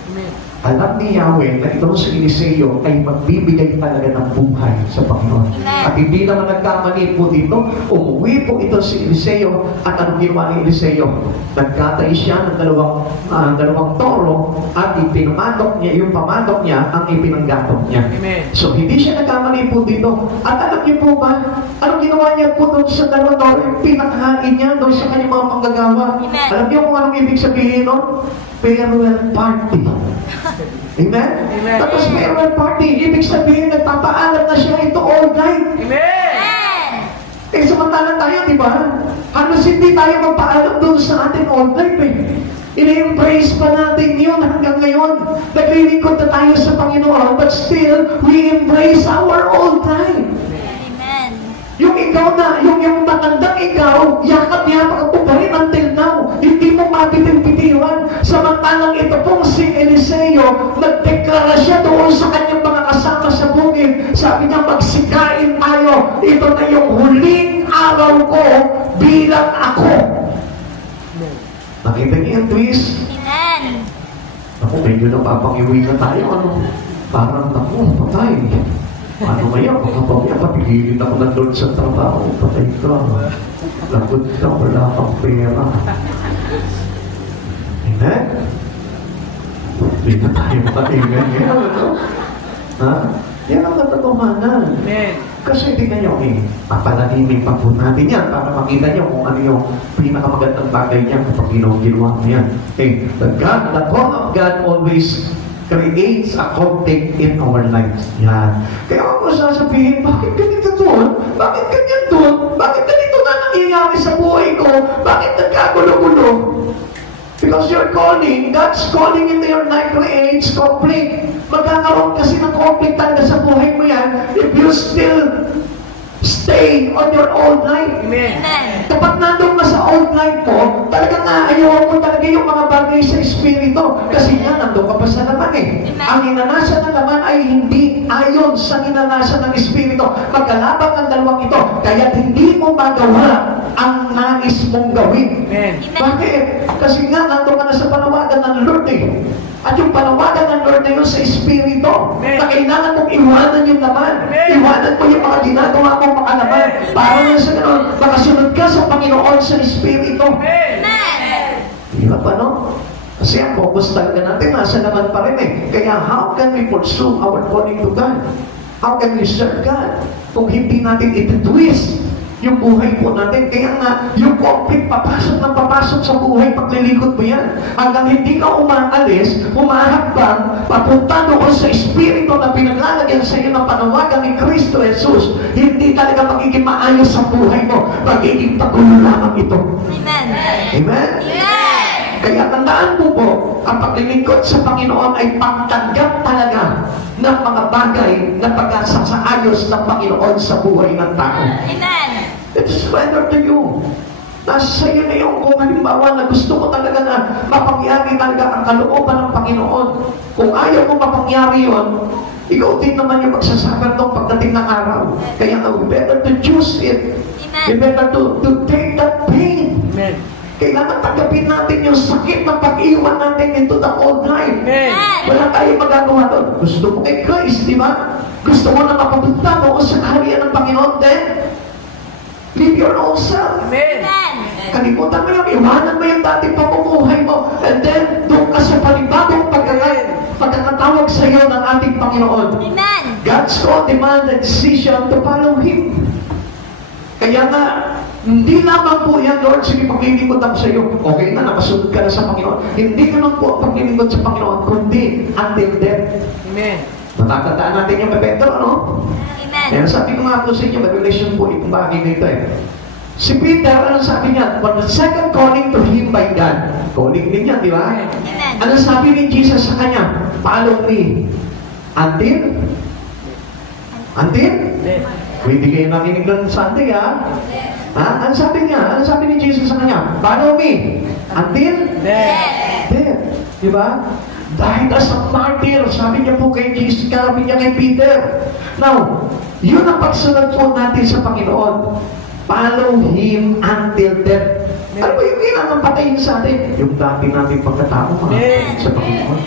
Alam ni Yahweh na itong si Eliseo ay magbibigay talaga ng buhay sa Panginoon. Amen. At hindi naman nagkamali po dito, umuwi po ito si Eliseo at anong ginawa ni Eliseo? Nagkatay siya ng dalawang toro at ipinamadok niya, yung pamadok niya ang ipinanggatong niya. Amen. So hindi siya nagkamali po dito. At alam niyo po ba, anong ginawa niya po doon sa dalawang toro? Yung pinakahain niya doon sa kanyang mga panggagawa. Amen. Alam niyo kung anong ibig sabihin nun? Farewell party. Amen? Amen. Tapos farewell party, ibig sabihin nagpapaalam na siya ito all night. Amen. Amen. Eh samantalang tayo, di ba? Halos hindi tayo magpaalam doon sa ating all night eh. Ini-embrace pa natin yun hanggang ngayon. Naglilingkod na tayo sa Panginoon, but still, we embrace our all time. Amen. Yung ikaw na, yung matandang ikaw, yakap-yapak ako pa rin until now. Hindi mo mapitin-pitiwan. Samantalang ito pong si Eliseo, nagdeklara siya doon sa kanyang mga kasama sa bukid. Sabi niya, magsikain tayo. Ito na yung huling araw ko bilang ako. Nakita niyo yung twist? Amen. Ako, medyo napapangiwi na tayo. Ano? Parang naku, patay. Ano kaya, baka pamaya, patigilin ako na doon sa trabaho. Patay ka. Lagot ka, wala kang pera. Amen? Hindi na tayo makatingin. Yan, ano? Ha? Yan ang katotohanan. Amen. Kasi tingnan nyo, papalalimin pa po natin yan para makita nyo kung ano yung pinakamagandang bagay niya kapag ginawa mo yan. The call of God always creates a conflict in our lives. Yan. Kaya ako sasabihin, bakit ganito doon? Bakit ganyan doon? Bakit ganito na nangyayari sa buhay ko? Bakit nagkagulo-gulo? Because your calling, God's calling into your life creates conflict. Magkakaroon kasi ng conflict talaga sa buhay mo yan if you still stay on your old life. Amen. Kapag nandun ka sa old life mo, talagang naayaw mo talaga yung mga bagay sa Espiritu. Kasi nga, nandun ka pa sa laman eh. Ang inanasan ng laman ay hindi ayon sa inanasan ng Espiritu. Magkalabang ang dalawang ito. Kaya hindi mo magawa ang nais mong gawin. Amen. Bakit? Kasi nga, nandun ka na sa panawagan ng Lord eh. At yung panawagan ng Lord na yun sa Espiritu, na kailangan mong iwanan yung laman. Iwanan mo yung mga ginagawa mong makalaman. Para nga sa gano'n, makasunod ka sa Panginoon sa Espiritu. Hirap ano? Kasi ang focus talaga natin nasa laman pa rin eh. Kaya how can we pursue our calling to God? How can we serve God? Kung hindi natin iti-twist yung buhay po natin. Kaya nga, yung conflict papasok ng papasok sa buhay paglilingkod mo yan. Hanggang hindi ka umaalis, humahakbang, papunta doon sa Espiritu na pinaglalagyan sa iyo ng panawagan ni Kristo Jesus, hindi talaga magiging maayos sa buhay mo. Magiging pagulo lamang ito. Amen. Amen? Amen. Kaya tandaan po po, ang paglilingkod sa Panginoon ay pagtanggap talaga ng mga bagay na pagkasasaayos ng Panginoon sa buhay ng tao. Amen. It is rather to you. Nasa iyo na yung kung halimbawa na gusto mo talaga na mapangyari talaga ang kalooban ng Panginoon. Kung ayaw mo mapangyari yun, ikaw din naman yung magsasuffer doon pagdating ng araw. Kaya we better to choose it. We better to take that pain. Amen. Kailangan tanggapin natin yung sakit ng pag-iwan natin into the old life. Amen. Wala tayong magagawa doon. Gusto mo kay Christ, di ba? Gusto mo na mapapunta mo sa kaharian ng Panginoon, then live your own self. Amen. Kalimutan mo yung, iwanan mo yung dating pamumuhay mo, and then doon ka sa panibagong pagkakatawag sa iyo ng ating Panginoon. Amen. God's call demands a decision to follow Him. Kaya nga, hindi lamang po yan, Lord, sige, paglilingkod ako sa iyo. Okay na, nakasunod ka na sa Panginoon. Hindi naman po ang paglilingkod sa Panginoon, kundi until death. Amen. Matatandaan natin yung Petro, ano? Amen. Kaya sabi ko nga po sa inyo, revelation po itong bagay nito eh. Si Peter, ano sabi niya? For the second calling to him by God. Calling din niya, di ba? Amen. Ano sabi ni Jesus sa kanya? Follow me. Until? Hindi kayo nakinig doon sa Sunday, ha? Ha? Ano sabi niya? Ano sabi ni Jesus sa kanya? Follow me. Until? Death. Di ba? Dahil as a martyr, sabi niya po kay Jesus, sabi niya kay Peter. Now, yun ang pagsunod po natin sa Panginoon. Follow Him until death. Ano ba yung kailangan patayin sa atin? Yung dati natin pagkatao sa Panginoon.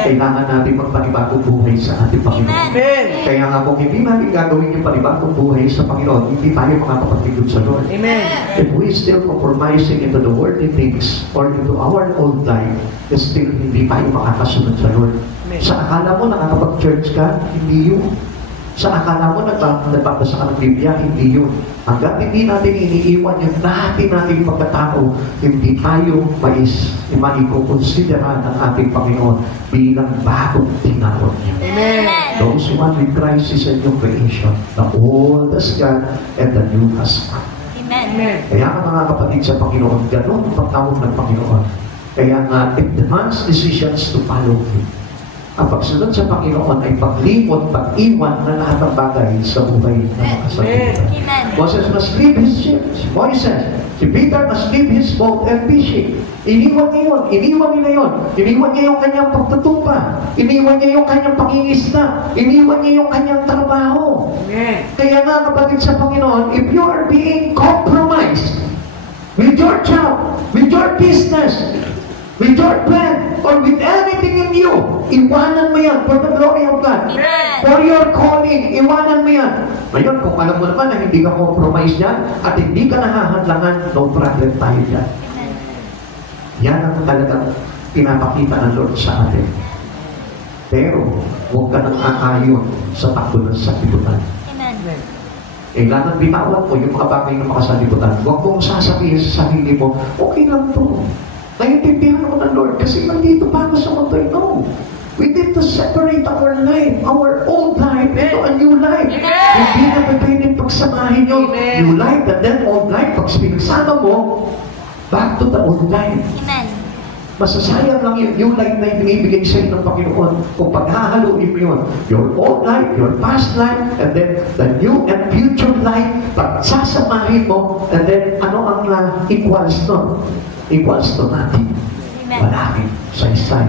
Kailangan natin magpanibagong buhay sa ating Panginoon. Amen. Kaya nga kung hindi natin gagawin yung panibagong buhay sa Panginoon, hindi tayo makakapagtigod sa Lord. Amen. If we still compromising into the worldly things or into our old life, still hindi tayo makakasunod sa Lord. Amen. Sa akala mo nakakapag-church ka, hindi yun. Sa akala mo nagbabasa ka ng Biblia, hindi yun. Hanggang hindi natin iniiwan yung dati nating pagkatao, hindi tayo maikukonsidera ng ating Panginoon bilang bagong tinawag niya. Amen. Those who want with Christ is a new creation. The old has gone and the new has come. Amen. Kaya nga mga kapatid sa Panginoon, ganun ang pagtawag ng Panginoon. Kaya nga, it demands decisions to follow Him. Ang pagsunod sa Panginoon ay paglimot, pag-iwan ng lahat ng bagay sa buhay ng mga kasalukuyan. Amen. Moses must leave his ships. Moises, si Peter must leave his boat and fishing. Iniwan niya yun. Iniwan nila yun. Iniwan niya yung kanyang pagtutumpa. Iniwan niya yung kanyang pangingisda. Iniwan niya yung kanyang trabaho. Amen. Kaya nga kapatid sa Panginoon, if you are being compromised with your job, with your business, with your plan, or with anything in you, iwanan mo yan for the glory of God. Amen. For your calling, iwanan mo yan. Ngayon, kung alam mo naman na hindi ka compromise yan at hindi ka nahahadlangan, no problem tayo dyan. Amen. Yan ang talagang pinapakita ng Lord sa atin. Pero, huwag ka nang aayon sa takbo ng sanlibutan. Amen. Kailangan bitawan mo yung mga bagay na makasanlibutan. Huwag mong sasabihin sa sarili mo, okay lang to. Naiintindihan ako ng Lord kasi nandito pa ako sa mundo. No. We need to separate our life, our old life, into a new life. Amen. Hindi na pwedeng pagsamahin yung Amen. new life and then old life. Pag pinagsama mo, back to the old life. Amen. Masasayang lang yung new life na ibinibigay sa iyo ng Panginoon kung paghahaluin mo yun. Your old life, your past life, and then the new and future life, pagsasamahin mo, and then ano ang equals to? Equals to nothing. Amen. Wala rin sa isa.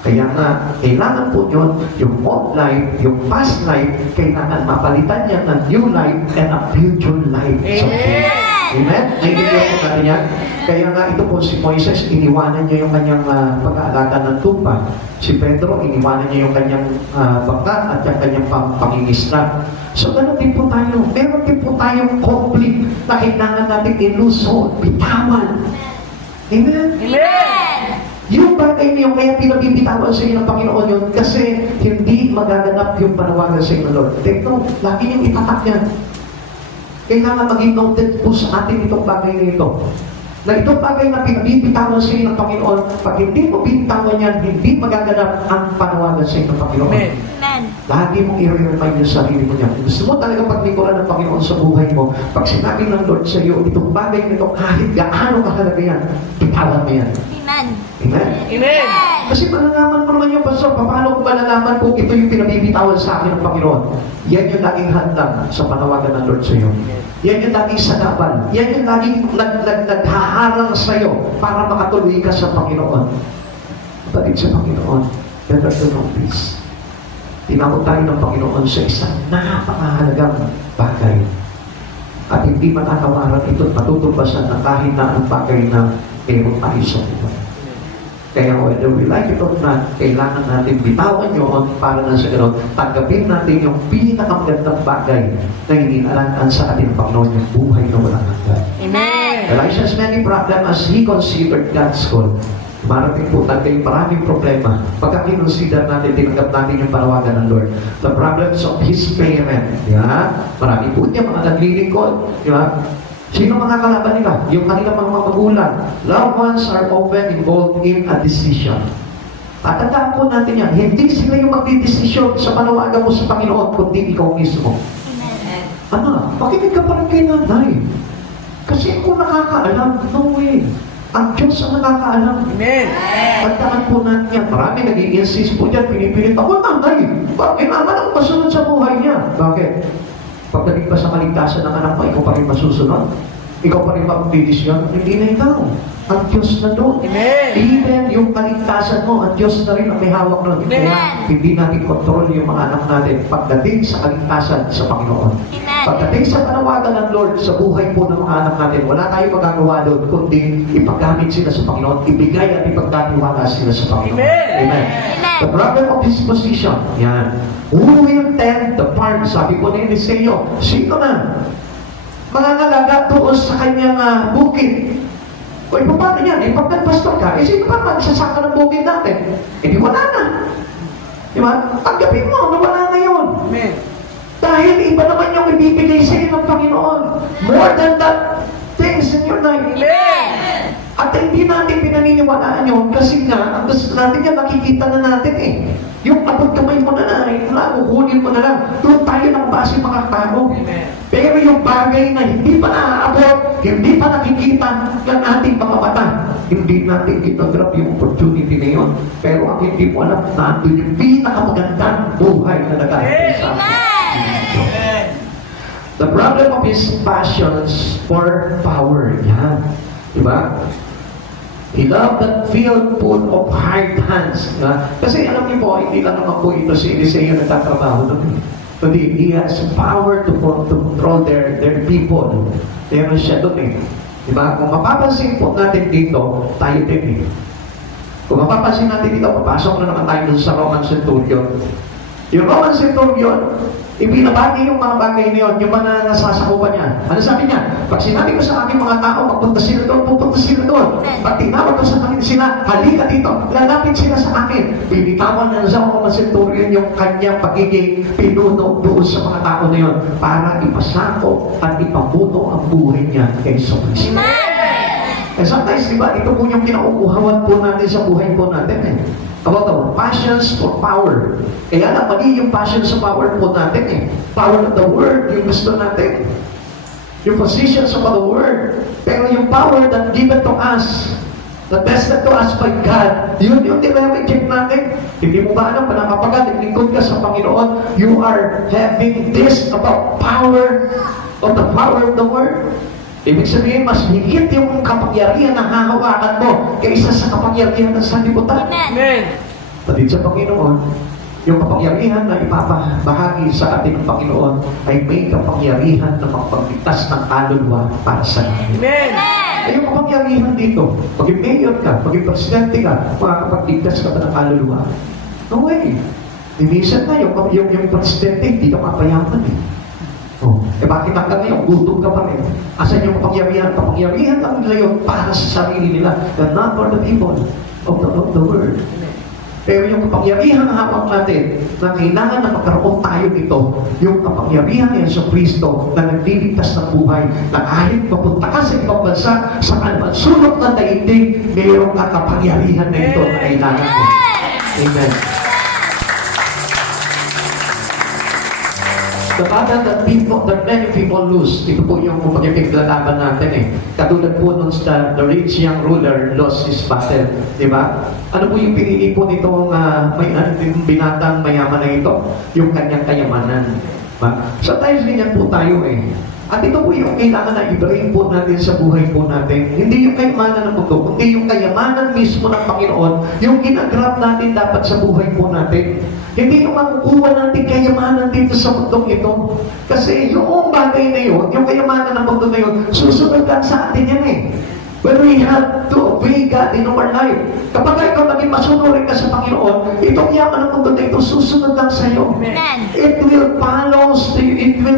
Kaya nga, kailangan po yun, yung old life, yung past life, kailangan mapalitan niya ng new life and a future life. Amen. Amen? Naiintindihan po natin yan? Kaya nga ito po si Moises, iniwanan niya yung kanyang pag-aalaga ng tupa. Si Pedro, iniwanan niya yung kanyang bangka at yung kanyang pangingisla. So, gano'n din po tayo. Meron din po tayong conflict na kailangan natin ilusot, bitawan. Amen? Amen. Yung bagay niyo, kaya pinabibitawan sa inyo ng Panginoon yun kasi hindi magaganap yung panawagan sa inyo ng Lord. Tekno, lagi yung itatak niya. Kailangan maging noted po sa atin itong bagay na ito. Na itong bagay na pinabibitawan sa inyo ng Panginoon, pag hindi mo bitawan yan, hindi magaganap ang panawagan sa inyo ng Panginoon. Amen. Amen. Lagi mong i-remind yung sarili mo niya. Gusto mo talaga paglingkuran ng Panginoon sa buhay mo, pag sinabi ng Lord sa iyo, itong bagay nito, kahit gaano kahalaga yan, bitawan mo yan. Amen. Amen? Amen. Kasi malalaman mo naman yung pastor, paano ko malalaman kung ito yung pinabibitawan sa akin ng Panginoon? Yan yung laging handang sa panawagan ng Lord sa iyo. Yan yung laging sagapan. Yan yung laging naghaharang sa iyo para makatuloy ka sa Panginoon. Balik sa Panginoon. Better to know this. Tinawag tayo ng Panginoon sa isang napakahalagang bagay. At hindi matatawaran ito at matutumbasan na kahit na ang bagay na meron tayo sa buhay. Kaya whether we like it or not, kailangan natin bitawan yun para na sa gano'n, tanggapin natin yung pinakamagandang bagay na inialaan sa ating Panginoon, yung buhay na walang hanggan. Amen. Elisha's many problems as he considered God's call. Marating po tayo yung maraming problema. Pagka kinonsider natin, tinanggap natin yung panawagan ng Lord. The problems of his parent. Marami po niya mga naglilingkod. Sino mga kalaban nila? Yung kanilang mga magulang. Loved ones are often involved in a decision. At tandaan po natin yan, hindi sila yung magdidesisyon sa panawagan mo sa Panginoon, kundi ikaw mismo. Amen. Ano? Makinig ka pa rin kay nanay. Kasi kung nakakaalam, no way. Ang Diyos ang nakakaalam. Amen. Tandaan po natin yan. Marami nag-i-insist po dyan, pinipilit ako, nanay. Bakit naman ang masunod sa buhay niya? Bakit? Pagdating pa sa kaligtasan ng anak mo, ikaw pa rin masusunod? Ikaw pa rin magdidesisyon? Hindi na ikaw. Ang Diyos na doon. Amen. Even yung kaligtasan mo, ang Diyos na rin ang may hawak nun. Amen. Kaya hindi natin kontrol yung mga anak natin pagdating sa kaligtasan sa Panginoon. Amen. Pagdating sa panawagan ng Lord sa buhay po ng mga anak natin, wala tayong magagawa doon, kundi ipagamit sila sa Panginoon, ibigay at ipagkatiwala sila sa Panginoon. Amen. Amen. The problem of his position, yan. Who will tend the farm? Sabi ko ni Eliseo, sino na? Manganalaga doon sa kanyang bukid. O paano yan? Pag nagpastor ka, sino pa magsasaka ng bukid natin? Di wala na. Diba? Tanggapin mo, wala na yun. Amen. Dahil iba naman yung ibibigay sa iyo ng Panginoon. More than that things in your life. Amen. At hindi natin pinaniniwalaan yun kasi nga, ang gusto natin yan, nakikita na natin eh. Yung abot kamay mo na kukunin mo na lang. Doon tayo ng base makakatago. Amen. Pero yung bagay na hindi pa naaabot, hindi pa nakikita ng ating mga mata, hindi natin ginagrab yung opportunity na yun. Pero ang hindi mo alam, nandun yung pinakamagandang buhay na nag-aabot sa atin. Amen. The problem of his passions for power. Yan. Diba? He loved that field full of hard hands. Diba? Kasi alam niyo po, hindi lang naman po ito si Eliseo nagtatrabaho doon. Kundi he has power to control their people. Meron siya doon eh. Diba? Kung mapapansin po natin dito, tayo din eh. Kung mapapansin natin dito, papasok na naman tayo dun sa Roman Centurion. Yung Roman Centurion, ibinabagi yung mga bagay na yun, yung mga nasasakupan niya. Ano sabi niya? Pag sinabi ko sa aking mga tao, magpunta sila doon, pupunta sila doon. Pag tinawag ko sa kanila sila, halika dito, lalapit sila sa akin. Binitawan na sa Roman Centurion yung kanyang pagiging pinuno doon sa mga tao na yun para ipasako at ipapuno ang buhay niya kay Kristo. Eh sometimes, di ba, ito po yung kinauuhawan po natin sa buhay po natin eh. About the passions for power. Kaya na mali yung passion sa power po natin eh. Power of the word, yung gusto natin. Yung positions of the word. Pero yung power that given to us, the vested to us by God, yun yung dinamicate natin. Hindi mo ba alam, kapag naglingkod ka sa Panginoon, you are having this about power of the word. Ibig sabihin, mas higit yung kapangyarihan na hahawakan mo kaysa sa kapangyarihan ng sanlibutan. Amen. Pati sa Panginoon, yung kapangyarihan na ipapabahagi sa ating Panginoon ay may kapangyarihan na magpagligtas ng kaluluwa para sa atin. Amen. Ay yung kapangyarihan dito, maging mayor ka, maging presidente ka, makakapagligtas ka ba ng kaluluwa? No way. Minsan na yung presidente, hindi ka mapayaman eh. Oh, eh bakit hanggang ngayon, gutom ka pa rin? Asan yung kapangyarihan? Kapangyarihan lang nila yun para sa sarili nila, and not for the people of the world. Pero yung kapangyarihan na hawak natin, na kailangan na magkaroon tayo nito, yung kapangyarihan ni Jesucristo na nagliligtas ng buhay, na kahit mapunta ka sa ibang bansa, sa sulok ng daigdig, mayroong kapangyarihan na ito na kailangan mo. Amen. The battle that many people lose, ito po yung pagkikiglalaban natin eh. Katulad po nung the rich young ruler lost his battle. Diba? Ano po yung pinili po nitong binatang mayaman na ito? Yung kanyang kayamanan. Diba? So tayo ganyan po tayo eh. At ito po yung kailangan na i-bring po natin sa buhay po natin. Hindi yung kayamanan ng mundo, kundi yung kayamanan mismo ng Panginoon, yung ginagrab natin dapat sa buhay po natin. Hindi yung makukuha natin kayamanan dito sa mundong ito. Kasi yung bagay na yun, yung kayamanan ng mundo na yun, susunod lang sa atin yan eh. When we have to obey God in our life. Kapag ikaw naging masunurin ka sa Panginoon, itong yaman ng mundo na ito, susunod lang sa iyo. It will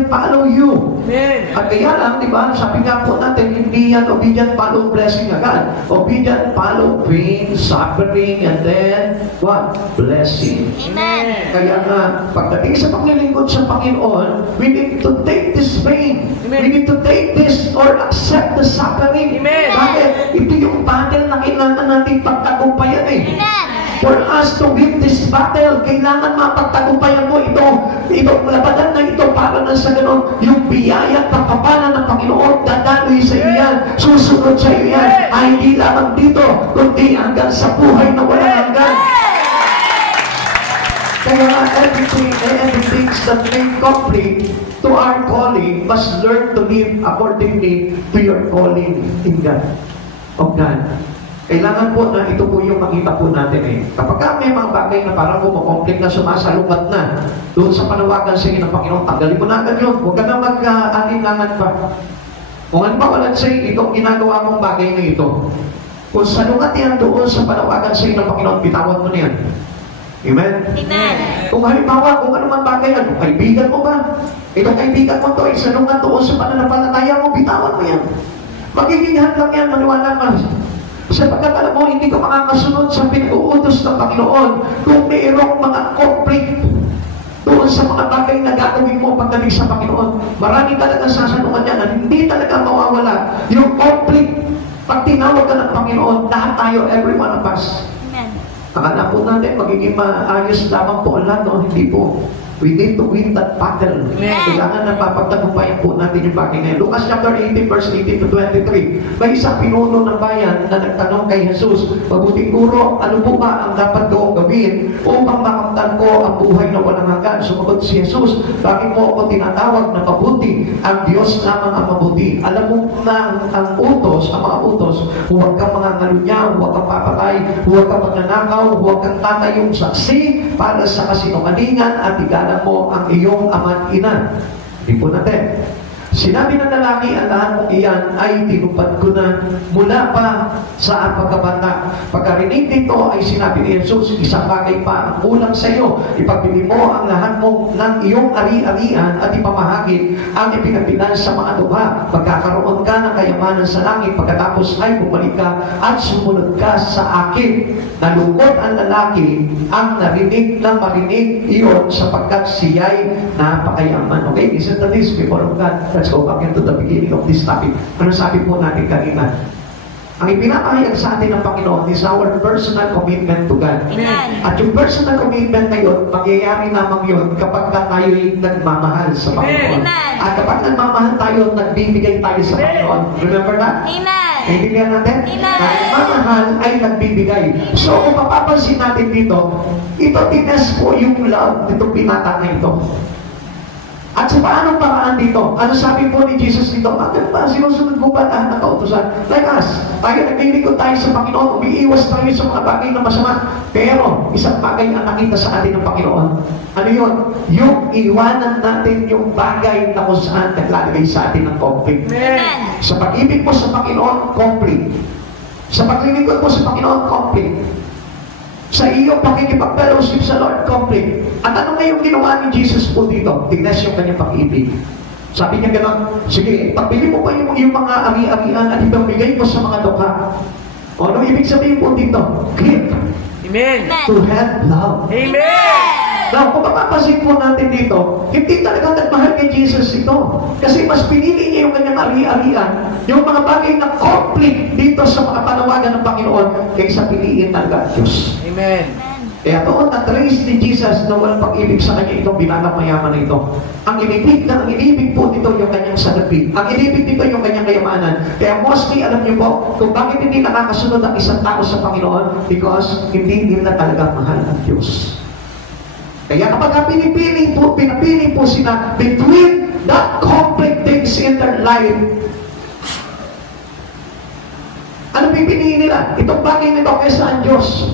follow you. Amen. At kaya lang, di ba, sabi nga po natin, hindi yan obedient follow blessing agad. Obedient follow pain, suffering, and then, what? Blessing. Amen. Kaya nga, pagdating sa paglilingkod sa Panginoon, we need to take this pain. Amen. We need to take this or accept the suffering. Amen. Bakit? Ito yung battle na kailangan natin pagtagumpayan eh. Amen. For us to win this battle, kailangan mapagtagumpayan mo itong labanan na ito para na sa ganon, yung biyaya at kapapalan ng Panginoon, dadaloy sa iyo yan, susunod sa iyo yan, ay hindi lamang dito, kundi hanggang sa buhay na walang hanggan. Kaya everything that may complete to our calling must learn to live accordingly to your calling in God. Of God. Kailangan po na ito po yung makita po natin eh. Kapag may mga bagay na parang kumakomplete na sumasalungat na doon sa panawagan sa inyo ng Panginoon, tanggalin mo na agad yun. Huwag ka na mag-alinlangan pa. Kung ano ba walang sa itong ginagawa mong bagay na ito, kung salungat yan doon sa panawagan sa inyo ng Panginoon, bitawan mo na yan. Amen? Amen. Kung halimbawa, kung ano man bagay yan, kung kaibigan mo ba, itong kaibigan mo to, isalungat doon sa pananampalataya mo, bitawan mo yan. Magiging hanggang yan, maniwala ka. Sapagkat alam mo, hindi ka makakasunod sa pinag-uutos ng Panginoon kung mayroong mga conflict doon sa mga bagay na gagawin mo pagdating sa Panginoon. Marami talaga sasanungan yan na hindi talaga mawawala yung conflict. Pag tinawag ka ng Panginoon, lahat tayo, every one of us. Amen. Akala po natin, magiging maayos lamang po ang lahat, no? Hindi po. We need to win that battle. Kailangan na papagtagumpayan po natin yung bagay na yun. Lucas chapter 18, verse 18 to 23. May isang pinuno ng bayan na nagtanong kay Jesus, "Mabuting guro, ano po ba ang dapat kong gawin upang makamtan ko ang buhay na walang hanggan?" Sumagot si Jesus, "Bakit mo ako tinatawag na mabuti? Ang Diyos lamang ang mabuti. Alam mo na ang utos, ang mga utos, huwag kang mangangalunya, huwag kang papatay, huwag kang magnanakaw, huwag kang tatayong saksi para sa kasinungalingan at igalang mo ang iyong ama at ina." Hindi po natin. Sinabi ng lalaki, ang lahat mong iyan ay tinupad ko na mula pa sa pagkabata. Pagkarinig dito ay sinabi ni Jesus, isang bagay pa ang kulang sa iyo. Ipagbili mo ang lahat mo ng iyong ari-arian at ipamahagi ang ipinagpinan sa mga dukha. Pagkakaroon ka ng kayamanan sa langit, pagkatapos ay bumalik ka at sumunod ka sa akin. Nalungkot ang lalaki ang narinig ng marinig iyon sapagkat siya'y napakayaman. Okay, listen to this, people of God. Let's go back into the beginning of this topic. Ano sabi po natin kanina? Ang ipinapahayag sa atin ng Panginoon is our personal commitment to God. Amen. At yung personal commitment na yun, magyayari lamang yun kapag tayo'y nagmamahal sa Panginoon. Amen. At kapag nagmamahal tayo, nagbibigay tayo sa Panginoon. Remember that? Amen. Kaibigan natin? Amen. Ang nagmamahal ay nagbibigay. So kung mapapansin natin dito, ito tines po yung love nitong pinata na ito. At sa paanong paraan dito? Ano sabi po ni Jesus dito? Bakit ba sinusunod mo ba lahat ng kautusan? Like us, tayo naglilingkod tayo sa Panginoon, umiiwas tayo sa mga bagay na masama. Pero, isang bagay ang nakita sa atin ng Panginoon. Ano yun? Yung iwanan natin yung bagay na kung saan naglalagay sa atin ng conflict. Amen. Sa pag-ibig mo sa Panginoon, conflict. Sa paglilingkod mo sa Panginoon, conflict. Sa iyong pakikipag-fellowship sa Lord, conflict. At ano ngayong ginawa ni Jesus po dito? Tignan yung kanyang pag-ibig. Sabi niya gano'n, sige, pagbili mo pa yung mga ari-arian at ibigay mo sa mga dukha. O ano ibig sabihin po dito? Give. Amen. To have love. Amen. Now, kung mapapansin po natin dito, hindi talagang nagmahal kay Jesus ito. Kasi mas pinili niya yung kanyang ari-arian, yung mga bagay na conflict dito sa mga panawagan ng Panginoon, kaysa piliin talaga ang Diyos. Amen. Kaya doon na-trace ni Jesus na walang pag-ibig sa kanya itong binatang mayaman na ito. Ang inibig po dito yung kanyang salapi. Ang inibig dito yung kanyang kayamanan. Kaya mostly, alam niyo po, kung bakit hindi nakakasunod ang isang tao sa Panginoon, because hindi nila talaga mahal ang Diyos. Kaya kapag pinipili po sila between that conflict things in their life, ano pipiliin nila? Itong bagay nito kaysa ang Diyos.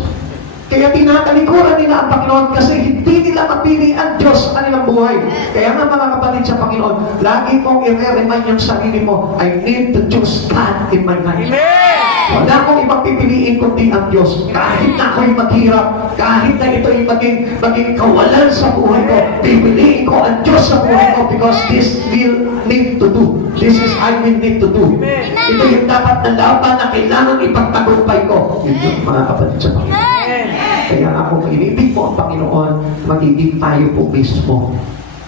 Kaya tinatalikuran nila ang Panginoon kasi hindi nila mapili ang Diyos sa kanilang buhay. Kaya nga mga kapatid sa Panginoon, lagi mong i-remind yung sarili mo, I need to choose God in my life. Amen. Wala akong ibang pipiliin kundi ang Diyos. Kahit na ako'y maghirap, kahit na ito'y maging kawalan sa buhay ko, pipiliin ko ang Diyos sa buhay ko because this will need to do. This is I will need to do. Ito yung dapat na laban na kailangan ipagtagumpay ko. Yun yung mga kapatid sa Panginoon. Kaya ako, inibig mo ang Panginoon, magiging tayo po mismo.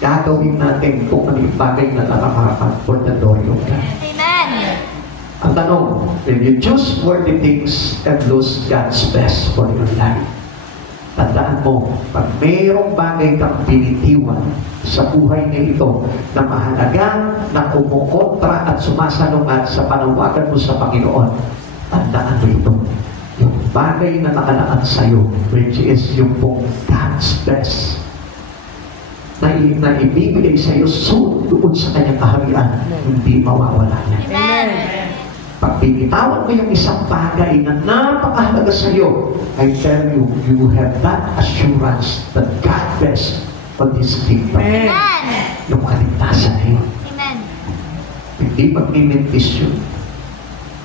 Gagawin natin kung ano yung bagay na nakakarapat for the glory of God. Amen. Ang tanong, will you choose worthy things and lose God's best for your life? Tandaan mo, pag mayroong bagay kang binitiwan sa buhay na ito na mahalaga, na kumukontra at sumasalungat sa panawagan mo sa Panginoon, tandaan mo ito. Yung bagay na nakalaan sa'yo, which is yung pong God's best, na ibibigay sa'yo doon sa kanyang kaharian, hindi mawawala yan. Amen. Pag binitawan mo yung isang bagay na napakahalaga sa iyo, I tell you, you have that assurance that God best for this kingdom. Amen. Yung kaligtasan na yun. Amen. Hindi magmimentis yun.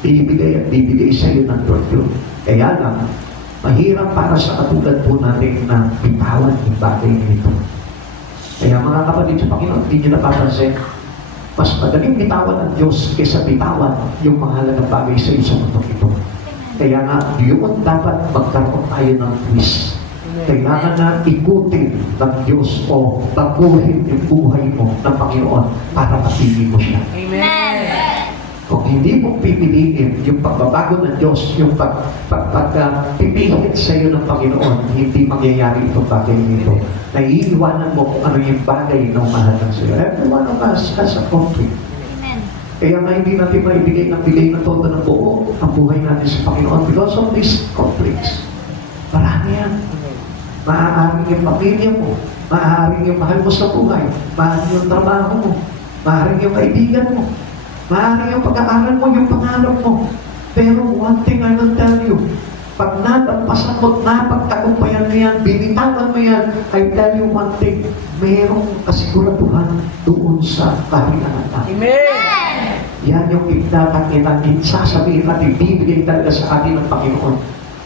Bibigay at bibigay sa iyo ng Lord yun. Kaya lang, mahirap para sa katulad po natin na bitawan yung bagay nito. Kaya mga kapatid sa Panginoon, hindi nyo napapansin, mas madaling bitawan ng Diyos kaysa bitawan yung mahalagang bagay sa iyo sa mundo ito. Kaya nga, yun dapat magkaroon tayo ng twist. Kailangan na ikutin ng Diyos o baguhin yung buhay mo ng Panginoon para mapili mo siya. Amen. Kung hindi mo pipiliin yung pagbabago ng Diyos, yung pagpipihit sa iyo ng Panginoon, hindi mangyayari itong bagay nito. Naiiwanan mo kung ano yung bagay na umahalaga sa iyo. Every one of us has a conflict. Amen. Kaya nga hindi natin maibigay ng bigay na todo ng buo ang buhay natin sa Panginoon because of these conflicts. Marami yan. Maaaring yung pamilya mo, maaaring yung mahal mo sa buhay, maaaring yung trabaho mo, maaaring yung kaibigan mo, maaaring yung pag-aaral mo, yung pangarap mo. Pero one thing I will tell you, pag natampasan mo, napagtagumpayan mo yan, binitawan mo yan, I tell you one thing, merong kasiguraduhan doon sa kahilangan natin. Amen. Yan yung ipinakakita natin, sasabihin natin, bibigay talaga sa atin ng Panginoon.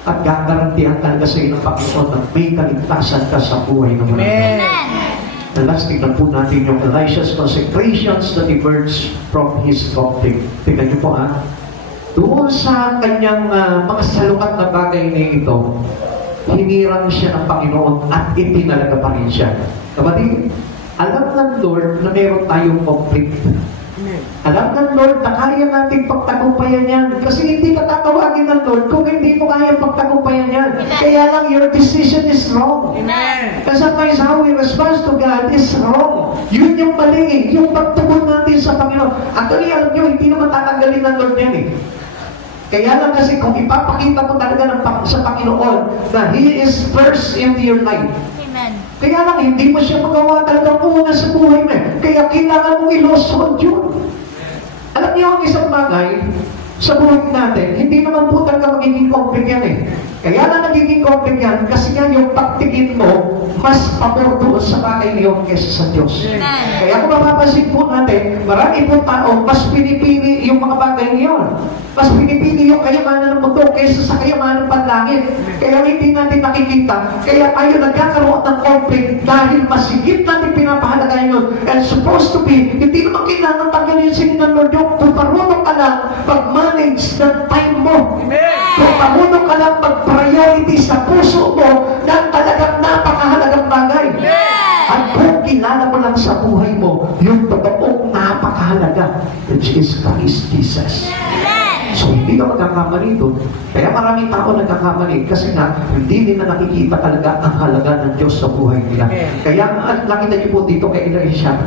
At gagarantihan talaga sa iyo ng Panginoon na may kaligtasan ka sa buhay ng mga Amen. And last, tignan po natin yung Elisha's consecrations that emerged from his conflict. Tignan niyo po doon sa kanyang mga salukat na bagay na ito, hinirang siya ng Panginoon at itinalaga pa rin siya. Kapatid, alam ng Lord na meron tayong conflict. Alam ng Lord na kaya natin pagtagumpayan yan. Kasi hindi ka tatawagin ng Lord kung hindi mo kaya pagtagumpayan yan. Kaya lang, your decision is wrong. Amen. Kasi sometimes how we respond to God is wrong. Yun yung mali, yung pagtugon natin sa Panginoon. Actually, alam nyo, hindi naman tatanggalin ng Lord yan Kaya lang kasi kung ipapakita mo talaga sa Panginoon na He is first in your life. Amen. Kaya lang, hindi mo siya magawa talaga una sa buhay mo. Kaya kailangan mong ilosod yun. Alam niyo ang isang bagay sa buhay natin, hindi naman po talaga magiging conflict yan Kaya na nagiging conflict yan kasi nga yung pagtingin mo mas pabor doon sa bagay niyon kaysa sa Diyos. Kaya kung mapapansin po natin, marami po tao mas pinipili yung mga bagay niyon. Mas pinipili yung kayamanan ng mundo kaysa sa kayamanan ng panlangit. Kaya hindi natin nakikita. Kaya tayo nagkakaroon ng conflict dahil masigit natin pinapahalagahan yun. And supposed to be, hindi naman kailangan tanggalin sin ng Lord yung kung marunong ka lang pag-manage ng time mo. Kung marunong ka lang pag-priority sa puso mo ng talagang napakahalagang bagay. At kung kilala mo lang sa buhay mo yung totoong napakahalaga, which is Christ Jesus. So, hindi ka magkakamali doon. Kaya maraming tao nagkakamali kasi nga, hindi nila nakikita talaga ang halaga ng Diyos sa buhay nila. Kaya nakita niyo po dito kay Elisha,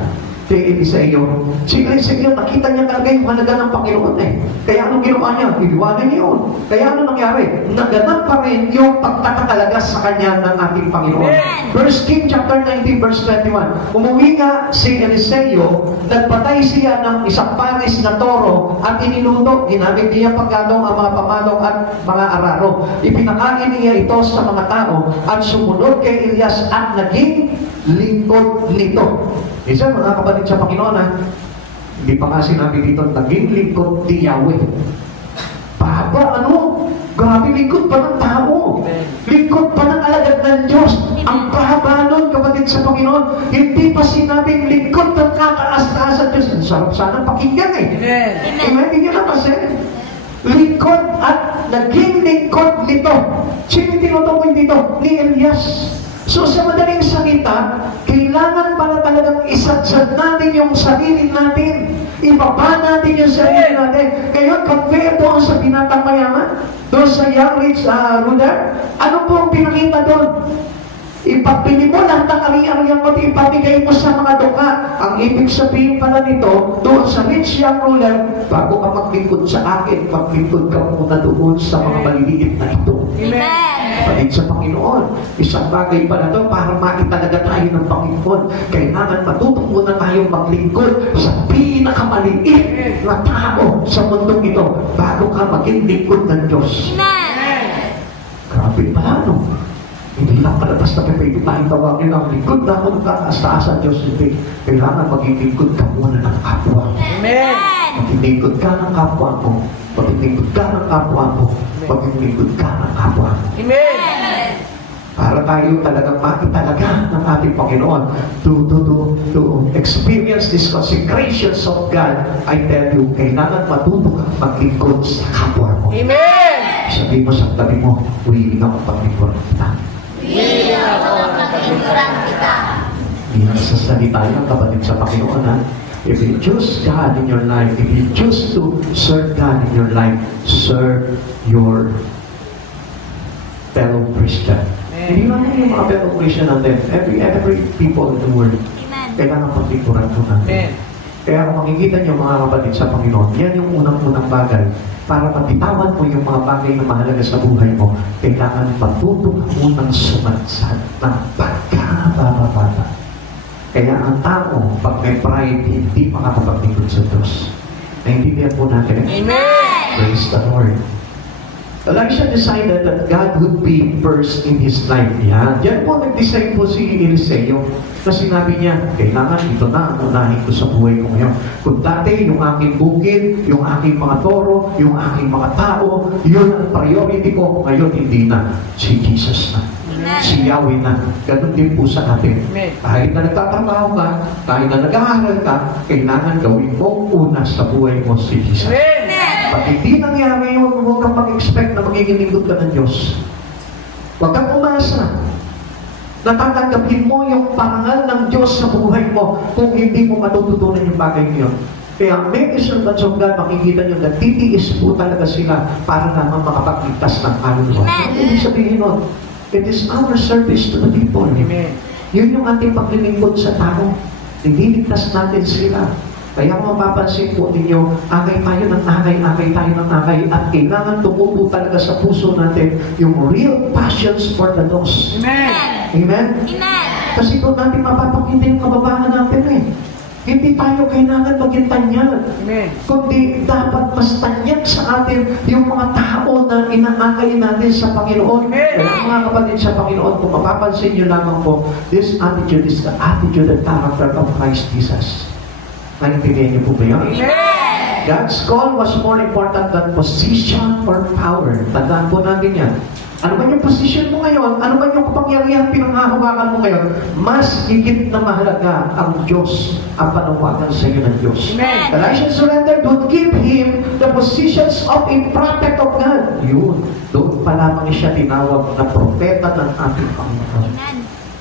kay Eliseo. Si Eliseo, nakita niya talaga yung halaga ng Panginoon Kaya anong ginawa niya? Iniwanan niya yun. Kaya ano nangyari? Naganap pa rin yung pagtatalaga sa kanya ng ating Panginoon. First King chapter 19 verse 21. Umuwi nga si Eliseo, nagpatay siya ng isang pares na toro at iniluto. Ginamit niya pagkatong ang mga pamanong at mga araro. Ipinakain niya ito sa mga tao at sumunod kay Elias at naging lingkod nito. Isa, mga kapatid sa Panginoon, hindi pa nga sinabi dito, naging lingkod ni Yahweh. Baba, grabe lingkod pa ng tao. Lingkod pa ng alagad ng Diyos. Ang baba nun, kapatid sa Panginoon, hindi pa sinabing lingkod ng kataas-taas sa Diyos. Ang sarap sana pakinggan Amen. Hindi nyo naman lingkod at naging lingkod nito. Sino tinutukoy dito? Ni Elias. So sa madaling salita, kailangan pala talagang isadsad natin yung sarili natin. Ibaba natin yung sarili natin. Ngayon, compare doon sa binatang mayaman, doon sa young rich ruler, ano po ang pinakita doon? Ipagpili mo lahat ng ari-ariyan mo at ipamigay mo sa mga duka. Ang ibig sabihin pala nito, doon sa rich young ruler, bago ka maglingkod sa akin, maglingkod ka muna doon sa mga maliliit na ito. Kapatid sa Panginoon, isang bagay pala ito para makitalaga tayo ng Panginoon. Kailangan matuto muna tayong maglingkod sa pinakamaliit na tao sa mundong ito bago ka maging lingkod ng Diyos. Grabe pala, Hindi lang pala basta pwede tayong tawagin ang lingkod na kung taas-taas ang Diyos. Hindi. Kailangan maging lingkod ka muna ng kapwa. Amen. Maging lingkod ka ng kapwa mo. Maging lingkod ka ng kapwa mo. Maging lingkod ka ng kapwa mo. Amen. Para tayo talagang makitalaga ng ating Panginoon to experience this consecrations of God. I tell you, kailangan matuto kang maglingkod sa kapwa mo. Amen. Sabi mo sa tabi mo, willing ako paglingkod kita. Willing ako paglingkuran kita. Yan sa salita ng kapatid sa Panginoon, If you choose God in your life, if you choose to serve God in your life, serve your fellow Christian. Hindi lang yung mga fellow Christian natin. Every people in the world. Kailangan paglingkuran mo natin. Kaya kung makikita niyo mga kapatid sa Panginoon, yan yung unang-unang bagay. Para mabitawan mo yung mga bagay na mahalaga sa buhay mo, kailangan matuto ka munang sumansad ng pagkababata. Kaya ang tao, pag may pride, hindi makakapaglingkod sa Diyos. Naintindihan po natin. Amen! Praise the Lord. Elisha decided that God would be first in his life. Yan po nag-decide po si Eliseo na sinabi niya, kailangan ito na ang unahin ko sa buhay ko ngayon. Kung dati yung aking bukid, yung aking mga toro, yung aking mga tao, yun ang priority ko. Ngayon hindi na. Si Jesus na. Si Yahweh na. Ganun din po sa atin. Kahit na nagtatrabaho ka, kahit na nag-aaral ka, kailangan gawin mo una sa buhay mo si Jesus. Pag hindi nangyari yun, huwag kang mag-expect na magiging lingkod ka ng Diyos. Huwag kang umasa. Natatanggapin mo yung parangal ng Diyos sa buhay mo kung hindi mo matututunan yung bagay niyo. Kaya many servants of God, makikita nyo na titiis po talaga sila para naman makapagligtas ng kaluluwa. Ibig sabihin nun, it is our service to the people. Amen. Yun yung ating paglilingkod sa tao. Nililigtas natin sila. Kaya kung mapapansin po ninyo, akay tayo ng akay tayo ng akay, at kailangan tumubo talaga sa puso natin yung real passions for the lost. Amen. Amen? Amen. Kasi doon natin mapapakita yung kababahan natin eh. Hindi tayo kailangan maging tanyag. Amen. Kundi dapat mas tanyag sa atin yung mga tao na inaakay natin sa Panginoon. Amen. Kaya mga kapatid sa Panginoon, kung mapapansin nyo lamang po, this attitude is the attitude and character of Christ Jesus. Naintindihan niyo po ba yun? Amen. God's call was more important than position or power. Tandaan po natin yan. Ano man yung position mo ngayon, ano man yung kapangyarihan pinanghahawakan mo ngayon, mas higit na mahalaga ang Diyos, ang panawagan sa iyo ng Diyos. Amen. Elisha surrendered would give him the positions of a prophet of God. Yun. Doon pa lamang siya tinawag na propeta ng ating Panginoon.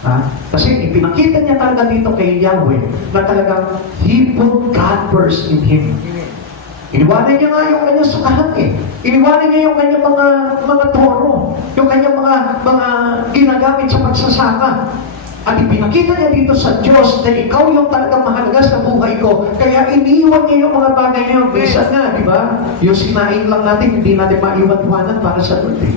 Ha? Kasi ipinakita niya talaga dito kay Yahweh na talagang He put God first in him. Iniwanan niya nga yung kanyang sakahan eh. Iniwanan niya yung kanyang mga toro, yung kanyang mga ginagamit sa pagsasaka. At ipinakita niya dito sa Diyos na ikaw yung talagang mahalaga sa buhay ko. Kaya iniwan niya yung mga bagay niya. Minsan nga, di ba? Yung sinaing lang natin, hindi natin maiwan-iwanan para sa Lord eh.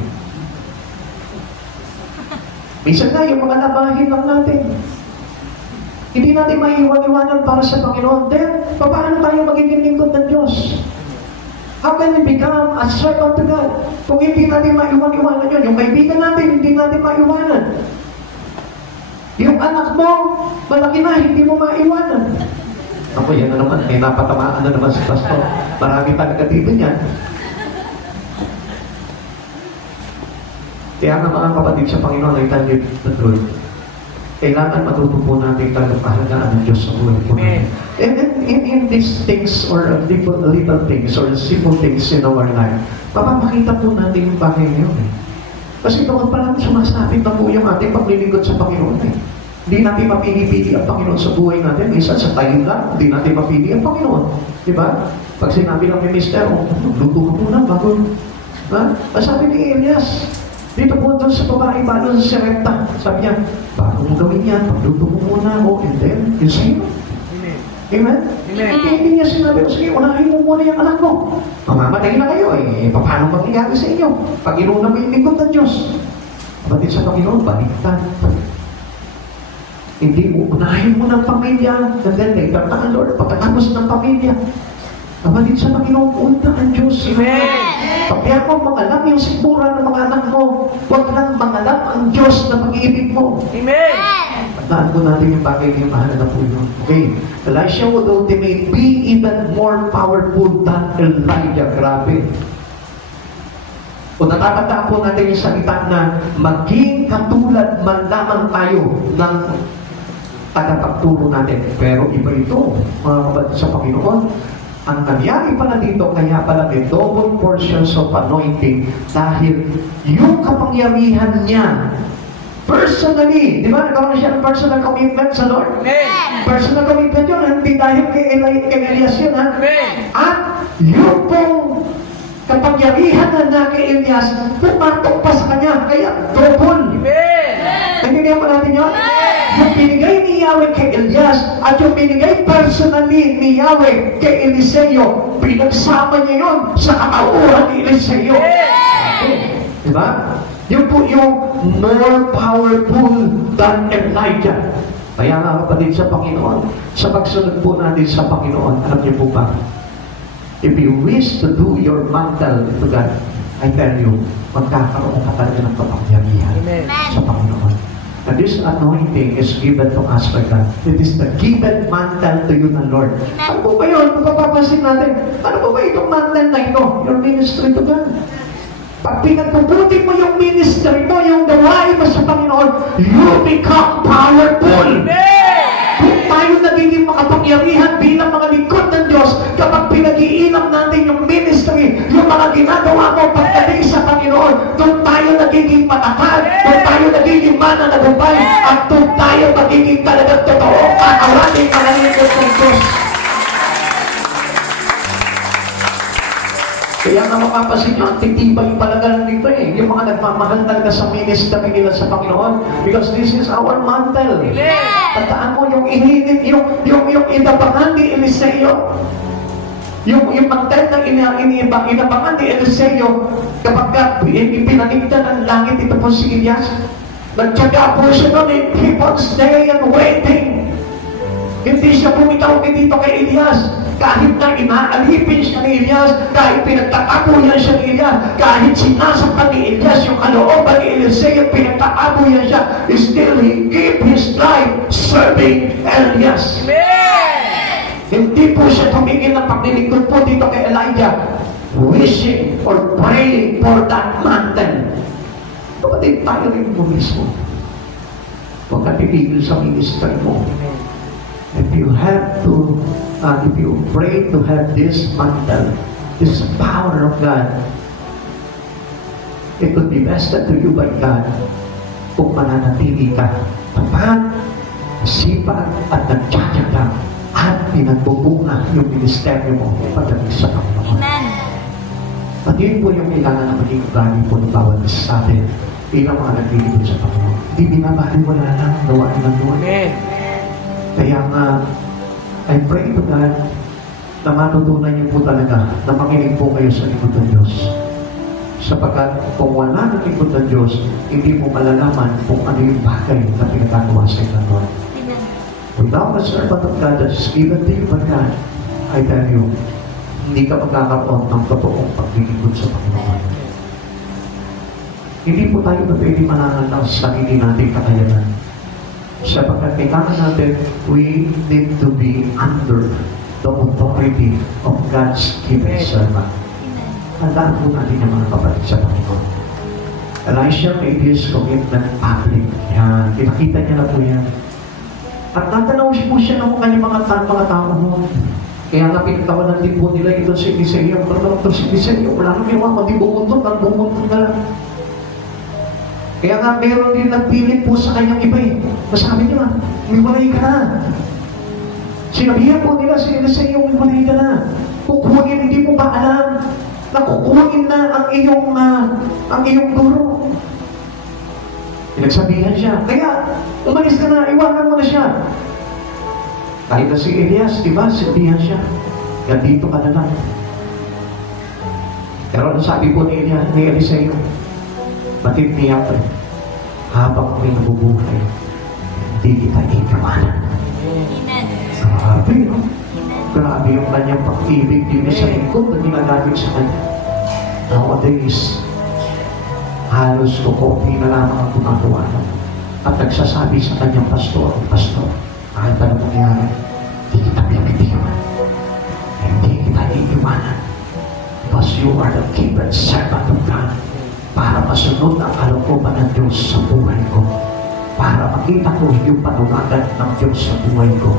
Minsan nga, yung mga nabahin lang natin. Hindi natin maiwan-iwanan para sa Panginoon. Then, paano tayo magiging lingkod ng Diyos? How can we become a servant to God? Kung hindi natin maiwan-iwanan yun. Yung kaibigan natin, hindi natin maiwanan. Yung anak mo, malaki na, hindi mo maiwanan. Ako, yan na naman. May napatamaan na naman si Pastor. Marami talaga dito niyan. Kaya nga mga kapatid sa Panginoon, I tell you the truth. Kailangan matuto po natin talagang pahalagaan ng Diyos sa buhay po natin. And in these things, or little things, or simple things in our life, mapapakita po natin yung bagay ngayon eh. Kasi doon pa lang sumasabit na po yung ating paglilingkod sa Panginoon eh. Hindi natin mapili-pili ang Panginoon sa buhay natin. Minsan sa tayo lang, hindi natin mapili ang Panginoon. Diba? Pag sinabi ng minister, luto ka muna bago. Sabi ni Elias, dito po doon sa babae, doon sa Serepta. Sabi niya, bago mo gawin yan, pagluto mo muna ako, and then, yun sa'yo. Amen. Amen? Amen. Hindi niya sinabi, sige, unahin mo muna yung anak ko. Mamamatay na kayo, paano mangyayari sa inyo? Pag inuna mo yung lingkod ng Diyos. Kapatid sa Panginoon, baliktad. Hindi mo, unahin mo ng pamilya, and then later na ang Lord, pagkatapos ng pamilya. Kapatid sa Panginoon, unta ang Diyos. Amen. Kaya kung mangalap yung sikmura ng mga anak mo, huwag lang mangalap ang Diyos na pag-ibig mo. Amen. Tandaan po natin yung bagay na yung mahalaga po yun. Okay. Elisha would ultimate be even more powerful than Elijah. Grabe. Kung natatandaan po natin yung salita na maging katulad man lamang tayo ng tagapagturo natin. Pero iba ito, mga kapatid sa Panginoon. Ang nangyari pala dito, kaya pala may double portions of anointing dahil yung kapangyarihan niya, personally, di ba, nagkaroon siya ng personal commitment sa Lord? Amen. Personal commitment yun, hindi dahil kay Elias yun, ha? Amen. At yung pong kapangyarihan na kay Elias, pumatok pa sa kanya, kaya double. Amen. Naginigyan mo natin yun? Yung binigay ni Yahweh kay Elias at yung binigay personally ni Yahweh kay Eliseo, pinagsama niya yun sa katauhan ni Eliseo. Okay. Diba? Yun po yung more powerful than Elijah. Kaya nga kapatid sa Panginoon, sa pagsunod po natin sa Panginoon, alam niyo po ba? If you wish to do your mantle to God, I tell you, magkakaroon ka talaga ng kapangyarihan Amen. sa Panginoon. And this anointing is given to us by God. It is the given mantle to you ng Lord. Ano po ba yun? Kung mapapansin natin, ano po ba itong mantle na ito? Your ministry to God. Pag pinagpuputi mo yung ministry mo, yung gawain mo sa Panginoon, you become powerful. Kung tayo nagiging makapangyarihan bilang mga lingkod ng Diyos, kapag pinag-iilam natin yung ministry, yung mga ginagawa mo pagdating sa Panginoon, doon tayo nagiging matatag, doon tayo nagiging mananagumpay, at doon tayo magiging talagang totoo at awating mga lingkod ng Diyos. Kaya nga mapapansin nyo, ang titibay talaga nito eh. Yung mga nagmamahal talaga sa ministry nila sa Panginoon. Because this is our mantle. Tandaan mo, yung ihinit, yung inabangan ni Eliseo, yung mantle na inabangan ni Eliseo, kapag ipinanigdan ng langit, ito po si Elias, nagtyaga po siya doon, and keep on staying and waiting. Hindi siya bumitaw dito kay Elias. Kahit na inaalipin siya ni Elias, kahit pinagtatabuyan siya ni Elias, kahit sinasapan ni Elias yung kalooban ni Eliseo, pinagtatabuyan siya, still he gave his life serving Elias. Hindi po siya tumingin ng paglilingkod po dito kay Elijah, wishing or praying for that mantle. Kapatid, tayo rin mo mismo. Huwag ka titigil sa ministry mo. If you have to, if you pray to have this mantle, this power of God, it will be vested to you by God kung mananatili ka tapat, sipag, at nagtsatsaga at pinagbubunga yung ministeryo mo pagdating sa Panginoon. At yun po yung kailangan na maging ugali po ng bawat isa sa atin bilang mga naglilingkod sa Panginoon. Hindi binabaliwala lang gawain ng Lord. Kaya nga, I pray to God na matutunan niyo po talaga na makinig po kayo sa likod ng Diyos. Sapagkat kung wala ng likod ng Diyos, hindi mo malalaman kung ano yung bagay na pinagagawa sa inyo ng Lord. Without a servant of God that is given to you by God, I tell you, hindi ka magkakaroon ng totoong paglilingkod sa Panginoon. Hindi po tayo na pwede manangal sa sarili nating kakayanan. Sapagkat kailangan natin, we need to be under the authority of God's given servant. Tandaan po natin yung mga kapatid sa Panginoon. Elisha made his commitment public. Yan, pinakita niya na po yan. At natanaw po siya ng kanyang mga tao mo. Kaya nga pinatawanan din po nila ito si Eliseo. Pero ito si Eliseo, wala nang iwan, kundi bumuntot na lang. Kaya nga meron din nagpilit po sa kanyang iba eh. Masabi niya, umiwalay ka na. Sinabihan po nila si Eliseo, umiwalay ka na. Kukunin, hindi mo ba alam na kukunin na ang iyong guro. Pinagsabihan siya. Kaya, umalis ka na, iwanan mo na siya. Kahit na si Elias, diba, sabihan siya. Gandito ka na lang. Pero ano sabi po ni Eliseo? Batid niya ko, habang may nabubuhay, hindi kita iiwanan. Grabe, no? Grabe yung kanyang pag-ibig din sa lingkod na ginagamit sa kanya. Nowadays, halos kukunti na lamang ang gumagawa na. At nagsasabi sa kanyang pastor, kahit ano mangyari, hindi kita bibitiwan. Hindi kita iiwanan. Because you are the given servant of God. Para masunod ang kalooban ng Diyos sa buhay ko. Para makita ko yung panunagan ng Diyos sa buhay ko.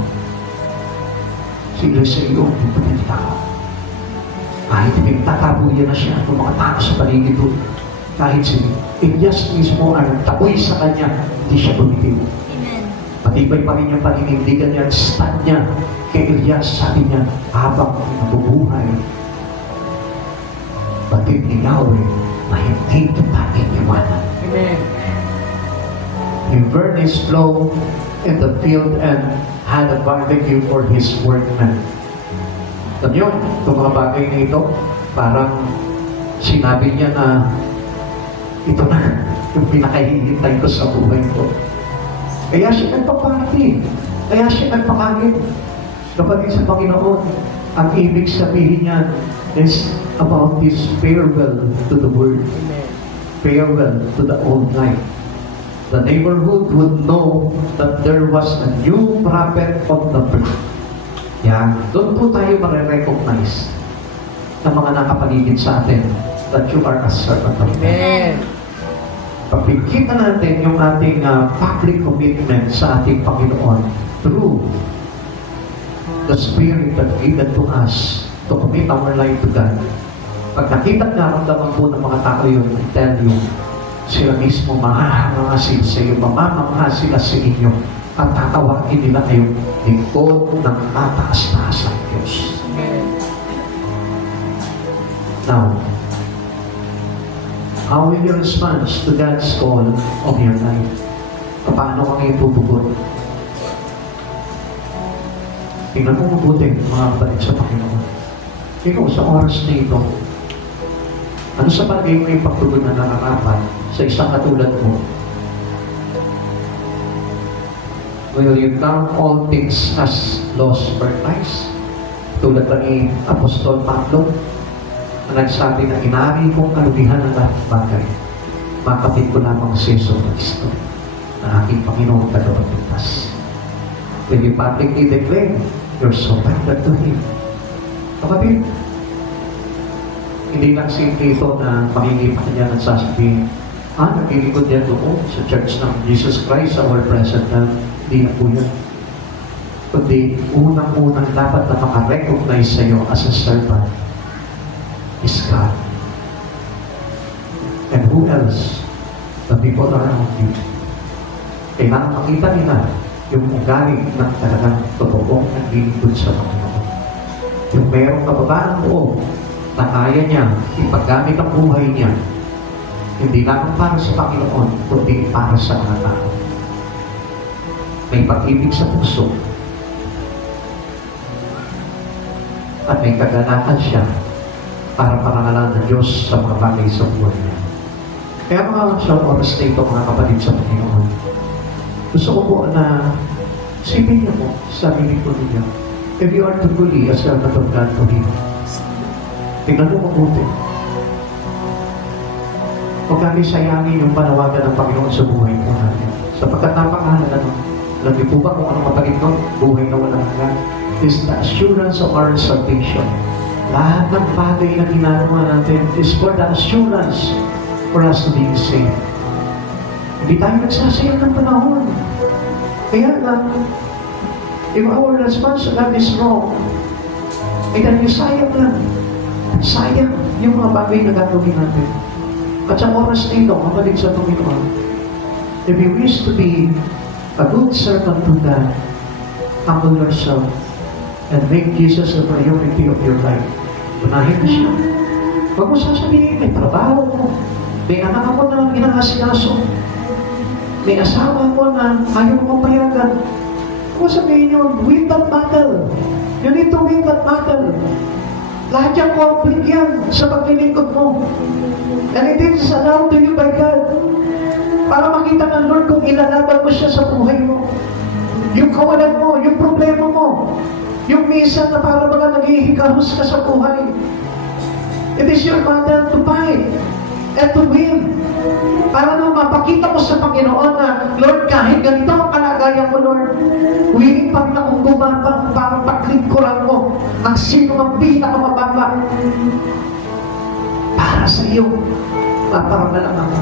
Si Eliseo, yung pinita ko. Kahit pinagtatabuyan na siya ng mga tao sa paligid doon. Kahit si Elias mismo ang nagtaboy sa kanya, hindi siya bumitiw. Matibay pa rin yung paninindigan niya at stand niya kay Elias. Sabi niya, habang nabubuhay, batid ni Yahweh, na hindi kita iniwanan. Amen. He burned his plow in the field and had a barbecue for his workmen. Alam nyo, itong mga bagay na ito, parang sinabi niya na ito na yung pinakahihintay ko sa buhay ko. Kaya siya nagpa-party. Kaya siya nagpakain. Kapatid sa Panginoon, ang ibig sabihin niya, is about this farewell to the world, farewell to the old life. The neighborhood would know that there was a new prophet of the birth. Yan. Doon po tayo marirecognize ng mga nakapaligid sa atin that you are a servant of God. Amen. Pagkikita natin yung ating public commitment sa ating Panginoon through the Spirit that given to us to commit our life to God. Pag nakita at naramdaman po ng mga tao yun, I tell you, sila mismo mamamahasin sa iyo, mamamamaha sila sa inyo, at tatawagin nila kayong lingkod ng mataas-taas ng Diyos. Now, how will you respond to God's call of your life? Paano ka ngayon tutugon? Tingnan mo mabuti, mga kapatid sa Panginoon. Ikaw, sa oras na ito, ano sa bagay mo yung pagtugon na nararapat sa isang katulad mo? Will you count all things as lost or price? Tulad na ni Apostol Pablo, na nagsabi na inari kong kalubihan ng lahat ng bagay. Makapit ko lamang si Yesu Cristo na aking Panginoon tagapagligtas. Will you publicly declare your surrender to Him? Kapatid, hindi lang simple ito na makikipan niya at sasabihin, naglilingkod yan doon sa Church ng Jesus Christ, our present God. Hindi na po yan. Kundi, unang-unang dapat na makarecognize sa iyo as a servant is God. And who else? The people around you. Kailangan makita nila yung ugali ng talagang totoong naglilingkod sa Panginoon. Yung merong kababaang loob na kaya niya ipaggamit ang buhay niya, hindi lamang para sa Panginoon, kundi para sa mga tao. May pag-ibig sa puso at may kaganahan siya para parangalan ng Diyos sa mga bagay sa buhay niya. Kaya mga sa oras na ito, mga kapatid sa Panginoon, gusto ko po na sipin niyo po sa sarili ko ninyo, if you are truly a servant of God to Him, tingnan mo mabuti. Huwag kami sayangin yung panawagan ng Panginoon sa buhay po natin. Sapagkat napakahalaga nun. Alam niyo po ba kung anong mapagit nun? Buhay na walang hanggan. Is the assurance of our salvation. Lahat ng bagay na ginagawa natin is for the assurance for us to be saved. Hindi tayo nagsasayang ng panahon. Kaya lang, if our response to God is wrong, ay dahil sayang lang. Sayang yung mga bagay na gagawin natin. At sa oras na ito, kapatid sa Panginoon, if you wish to be a good servant to God, humble yourself and make Jesus a priority of your life. Unahin mo siya. Huwag mo sasabihin, may trabaho mo, may anak ako na inaasikaso, may asawa ko na ayaw mo payagan. Huwag mo sabihin nyo, win that battle. You need to win that battle. Lahat yung conflict yan sa paglilingkod mo. And it is allowed to you by God. Para makita ng Lord kung ilalaban mo siya sa buhay mo. Yung kawalan mo, yung problema mo, yung minsan na para baga naghihikaros ka sa buhay. It is your battle to fight and to win. Para na mapakita mo sa Panginoon na, Lord, kahit ganito ang kalagayan mo, Lord, willing pa rin akong bumaba para paglingkuran mo ang sino ang pinakamababa. Para sa iyo, paparangalan ako.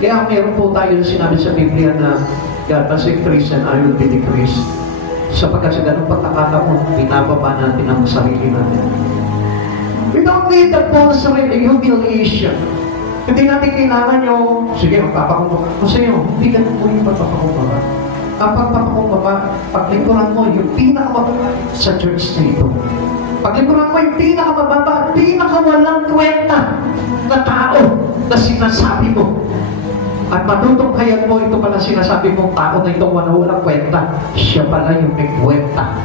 Kaya meron po tayo sinabi sa Biblia na God must increase and I will be decreased. Sapagkat sa ganung pagkakataon, binababa natin ang sarili natin. We don't need that false humiliation. Hindi natin kailangan yung, sige, magpapakumbaba ko sa iyo. Hindi ganun po yung pagpapakumbaba. Ang pagpapakumbaba, paglingkuran mo yung pinakamababa sa church na ito. Paglingkuran mo yung pinakamababa, pinakawalang kwenta na tao na sinasabi mo. At matutunghayan mo ito pala sinasabi mong tao na itong walang kwenta. Siya pala yung may kwenta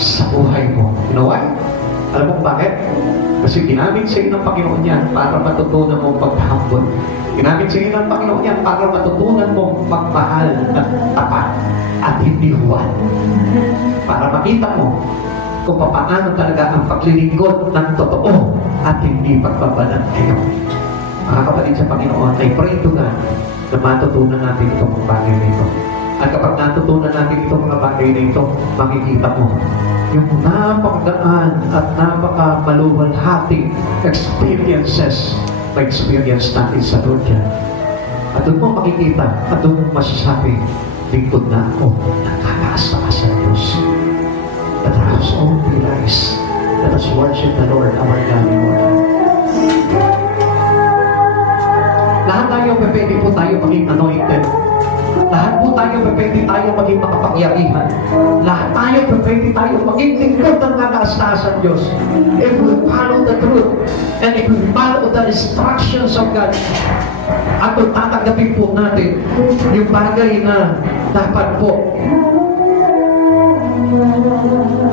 sa buhay mo. You know why? Alam mo bakit? Kasi ginamit sa iyo ng Panginoon yan para matutunan mong pagkahambol. Ginamit sa iyo ng Panginoon yan para matutunan mong magmahal at tapat at hindi huwad. Para makita mo kung paano talaga ang paglilingkod ng totoo at hindi pagbabalag kayo. Mga kapatid sa Panginoon, I pray to God na matutunan natin itong mga bagay na ito. At kapag natutunan natin itong mga bagay na ito, makikita mo yung napakagaan at napakamaluwalhating experiences na experience natin sa Lord yan. At doon mo makikita at doon mo masasabi, lingkod na ako, nakakaas-taas sa Diyos. Let us all be rise. Let us worship the Lord, our God and our God. Lahat tayo, pwede po tayo maging anointed. Lahat po tayo, pwede tayo maging makapangyarihan. Lahat tayo, pwede tayo maging lingkod ng nakakaas-taas sa Diyos. If we follow the truth and if we follow the instructions of God, at kung tatanggapin po natin yung bagay na dapat po,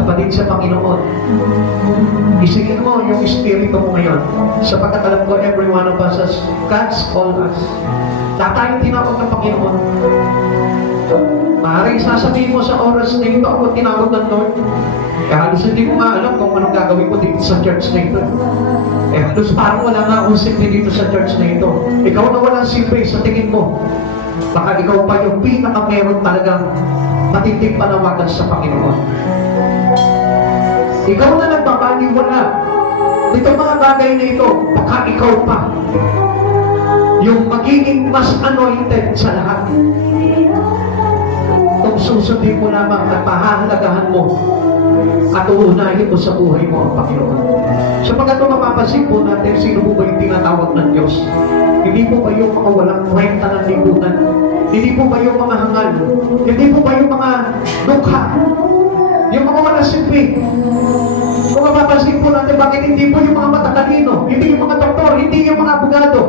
kapatid sa Panginoon, isingin mo yung espiritu mo ngayon, sapagkat alam ko every one of us as God's called us. Lahat tayong tinawag ng Panginoon. Maaaring sasabihin mo sa oras na ito, ako tinawag ng Lord. Kaya halos hindi ko maalam kung anong gagawin ko dito sa church na ito. Halos parang wala nga akong simple dito sa church na ito. Ikaw na walang simple sa tingin mo. Baka ikaw pa yung pinaka-meron talagang matinding panawagan sa Panginoon. Ikaw na nagpapaniwala nito mga bagay na ito, baka ikaw pa yung magiging mas anointed sa lahat. Kung susundin mo lamang at pahahalagahan mo at uunahin mo sa buhay mo ang Panginoon. Sapagkat kung mapapansin po natin, sino po ba yung tinatawag ng Diyos? Hindi po ba yung mga walang kwenta ng lipunan? Hindi po ba yung mga hangal? Hindi po ba yung mga dukha? Yung mga walang silbi? Kung mapapansin po natin, bakit hindi po yung mga matatalino? Hindi yung mga doktor? Hindi yung mga abogado?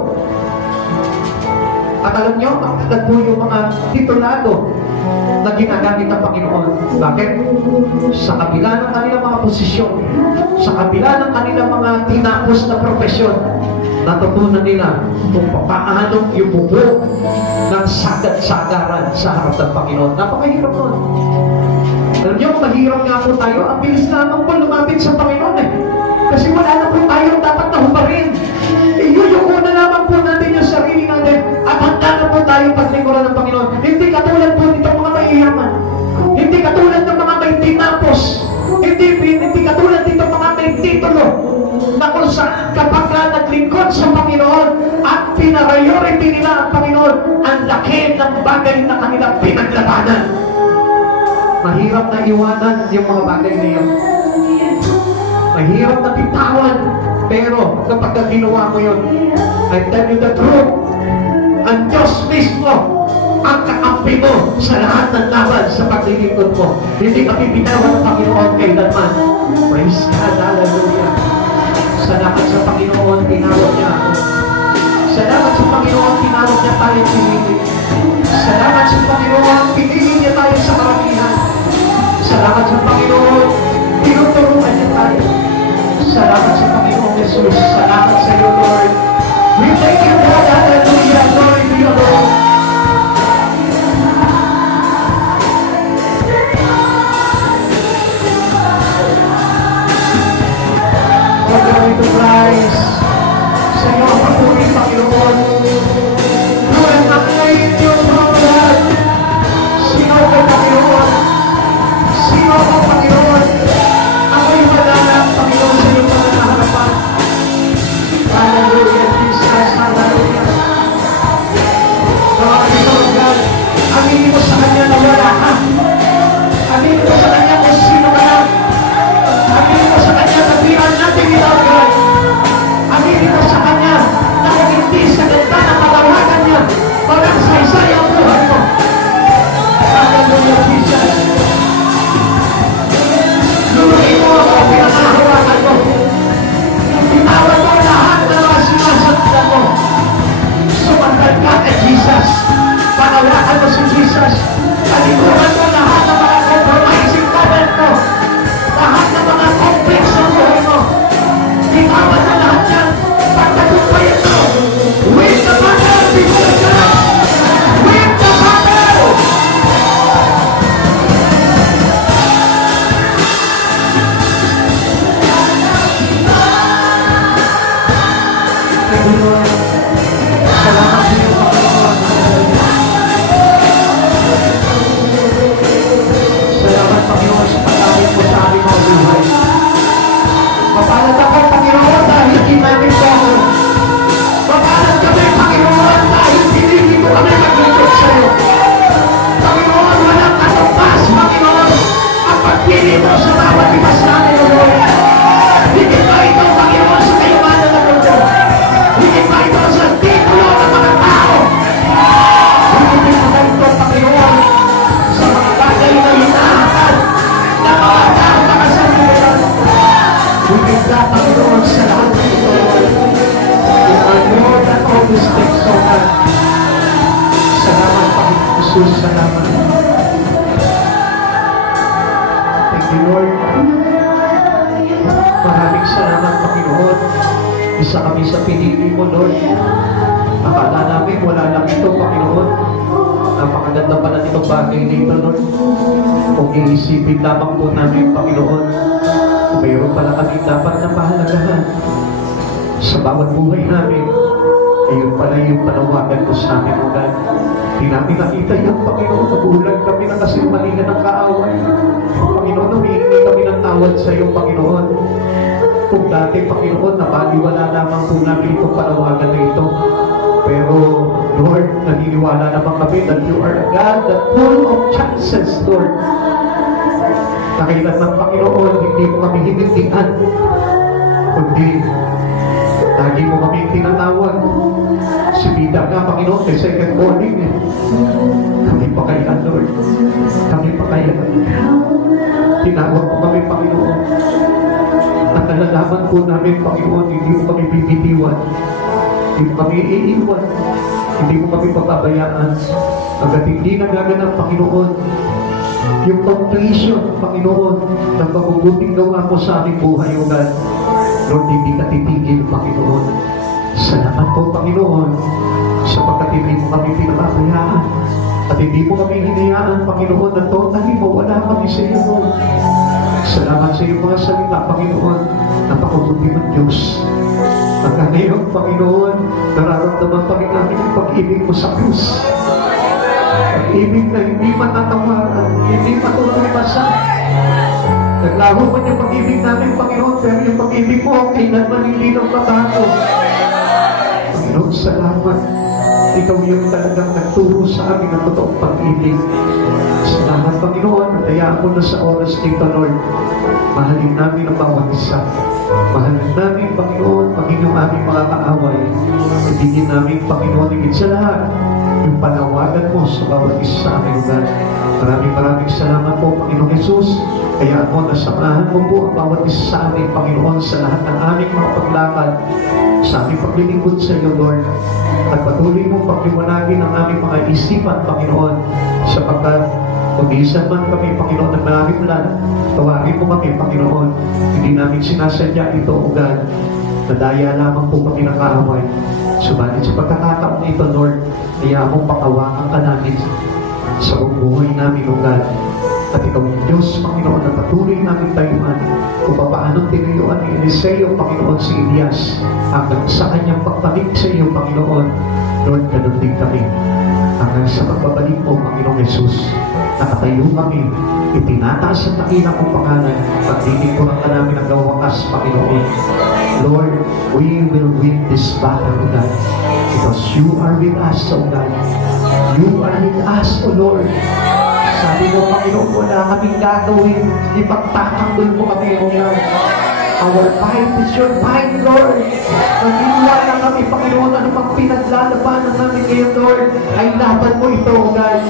At alam nyo, magdagdag po yung mga titulado na ginagamit ng Panginoon. Bakit? Sa kabila ng kanilang mga posisyon, sa kabila ng kanilang mga tinapos na profesyon, natutunan nila kung paano yung bubo ng sagad-sagaran sa harap ng Panginoon. Napakahirap nun. Alam nyo, mahirap nga po tayo. Ang bilis naman po lumapit sa Panginoon eh. Kasi wala na po tayong dapat nahubarin. Iyuyuko na naman po natin yung sarili natin at handa na po tayo paglingkuran ng Panginoon. Hindi katulad po nitong mga mayayaman. Hindi katulad ng mga may tinapos. Hindi katulad nitong mga may titulo na kung saan kapag naglingkod sa Panginoon at pinapriority nila ang Panginoon, ang laki ng bagay na kanilang pinaglabanan. Mahirap na iwanan yung mga bagay na yan. Mahirap na bitawan. Pero kapag ginawa mo yun, I tell you the truth, ang Diyos mismo ang kakampi mo sa lahat ng laban sa paglilingkod mo. Hindi ka bibitawan ng Panginoon kailanman. Praise God, hallelujah. Salamat sa Panginoon, tinawag niya ako. Salamat sa Panginoon, tinawag niya tayo pinili. Salamat sa Panginoon, pinili niya tayo sa karamihan. Salamat sa Panginoon, tinuturuan niya tayo. Salamat sa Panginoon Jesus. Salamat sa iyo, Lord. We thank you, God. Hallelujah. Glory to you, Lord. Oh, glory to Christ. Sa iyo ang papuri, Panginoon. Lord, nakalayin niyo, Lord. Sino ka, Panginoon? Sino ka, Panginoon? Ako'y madalang, Panginoon, sa iyong mga harapan. Hallelujah, Jesus, hallelujah. Mga kaibigan, aminin mo sa Kanya na wala ka. Aminin mo sa Kanya kung sino ka lang. Aminin mo sa Kanya na bihan natin ito, God. pinili mo sa bawat ibas namin, O Lord. Higit pa ito, Panginoon, sa kayamanan ng mundo. Higit pa ito sa titulo ng mga tao. Higit pa ito, Panginoon, sa mga bagay na hinahakan na mga tao mga sanlibutan. Higit na, Panginoon, sa lahat ng ito, Lord. You are more than all these things, O God. Salamat, Panginoon Jesus, salamat. Thank you, Lord. Maraming salamat, Panginoon. Isa kami sa pinili mo, Lord. Akala namin wala lang ito, Panginoon. Napakaganda pala nitong bagay dito, Lord. Kung iisipin lamang po namin, Panginoon, mayroon pala kami dapat na pahalagahan sa bawat buhay namin. Ayun pala yung panawagan ko sa amin, O God. Di namin nakita yan, Panginoon. Nagulag kami na kasi malingan ng kaaway. Panginoon, humihingi kami ng tawad sa iyo, Panginoon. Kung dati, Panginoon, napaliwala lamang po namin itong panawagan na ito. Pero, Lord, naniniwala naman kami that you are a God that full of chances, Lord. Nakailan ng Panginoon, hindi mo kami hinindihan. Kundi, lagi mo kami tinatawag. Si Peter nga, Panginoon, may second calling. Kami pa kaya, Lord. Kami pa kaya. Tinawag mo kami, Panginoon. At nalalaman po namin, Panginoon, hindi mo kami bibitiwan. Hindi mo kami iiwan. Hindi mo kami papabayaan. Hanggat hindi nagaganap, Panginoon, yung completion, Panginoon, ng mabubuting gawa mo sa aming buhay, O God. Lord, hindi ka titigil, Panginoon. Salamat po, Panginoon, sapagkat hindi mo kami pinapabayaan. At hindi mo kami hinayaan, Panginoon, na totally mawala kami sa iyo, Lord. Salamat sa iyong mga salita, Panginoon. Napakabuti mong Diyos. Hanggang ngayon, Panginoon, nararamdaman pa rin namin ang pag-ibig mo sa krus. Pag-ibig na hindi matatawaran, hindi matutulpasan. Naglaho man yung pag-ibig namin, Panginoon, pero yung pag-ibig mo, kailanman hindi nang matato. Panginoon, salamat. Ikaw yung talagang nagturo sa amin ng totoong pag-ibig. Salamat, Panginoon, at hayaan mo na sa oras dito, Lord. Mahalin namin ang bawat isa. Mahalin namin, Panginoon, maging yung aming mga kaaway. Ibigin namin, Panginoon, higit sa lahat, yung panawagan mo sa bawat isa sa aming lugar. Maraming salamat po, Panginoon Jesus. Kaya mo, nasamahan mo po ang bawat isa sa amin, Panginoon, sa lahat ng aming mga paglakad, sa aming paglilingkod sa iyo, Lord. At patuloy mong pagliwanagin ang aming mga isipan, Panginoon, sapagkat mag-iisan man kami, Panginoon, ng maraming plan, tawagin mo kami, Panginoon. Hindi namin sinasadya ito, O God. Nadaya lamang po kami ng kaaway. Subalit sa pagkakataon na ito, Lord, kaya mong pakawakan ka namin sa buhay namin, O God. At ikaw yung Diyos, Panginoon, na patuloy namin tayuan kung paano tinayuan ni Eliseo, Panginoon, si Elias hanggang sa kanyang pagbalik sa iyo, Panginoon. Lord, ganun din kami. Hanggang sa pagbabalik mo, Panginoong Jesus, nakatayo kami, itinataas ang dakilang mong pangalan, pagdilingkuran ka namin ang gawakas, Panginoon. Lord, we will win this battle, O God, because you are with us, O God. You are with us, O Lord. Sabi mo, Panginoon, wala kaming gagawin. Ipagtatanggol mo kami, O Lord. Our fight is your fight, Lord. Naniniwala kami, Panginoon, ano pang pinaglalabanan namin ngayon, Lord, ay laban mo ito, O God.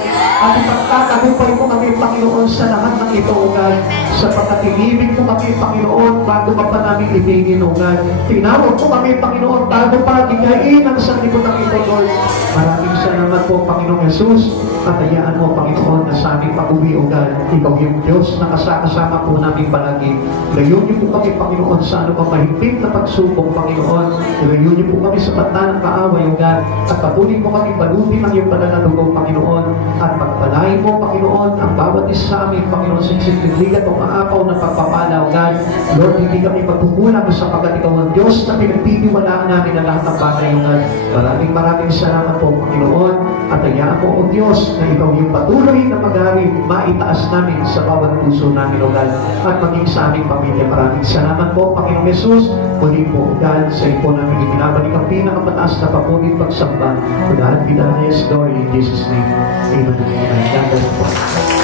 At ipagtatagumpay mo kami, Panginoon, sa lahat ng ito, O God. Sapagkat inibig mo kami, Panginoon, bago ka pa namin ibigin, O God. Tinawag mo kami, Panginoon, bago pa gigain ang sanlibutan ito, Lord. Maraming salamat po, Panginoong Jesus. At hayaan mo, Panginoon, na sa aming pag-uwi, O God, ikaw yung Diyos na kasama po namin palagi. Layon niyo po kami, Panginoon, sa ano pa mahigpit na pagsubok, Panginoon. Layon niyo po kami sa bata ng kaaway, O God. At patuloy po kami balutin ang iyong pananalugaw, Panginoon. At pagpalain mo, Panginoon, ang bawat isa sa amin, Panginoon, siksik-ligat o maapaw na pagpapala, O God. Lord, hindi kami pagkukulang sapagkat ikaw ang Diyos na pinagtitiwalaan namin ang lahat ng bagay, O God. Maraming salamat po, Panginoon. At hayaan po, O Diyos, na ikaw yung patuloy na mag-ari, maitaas namin sa bawat puso namin, O God. At maging sa aming pamilya. Maraming salamat po, Panginoong Jesus. Muli po, O God, sa iyo po namin ibinabalik ang pinakamataas na papulit pagsamba. To God be the highest glory in Jesus' name. Amen. God bless po.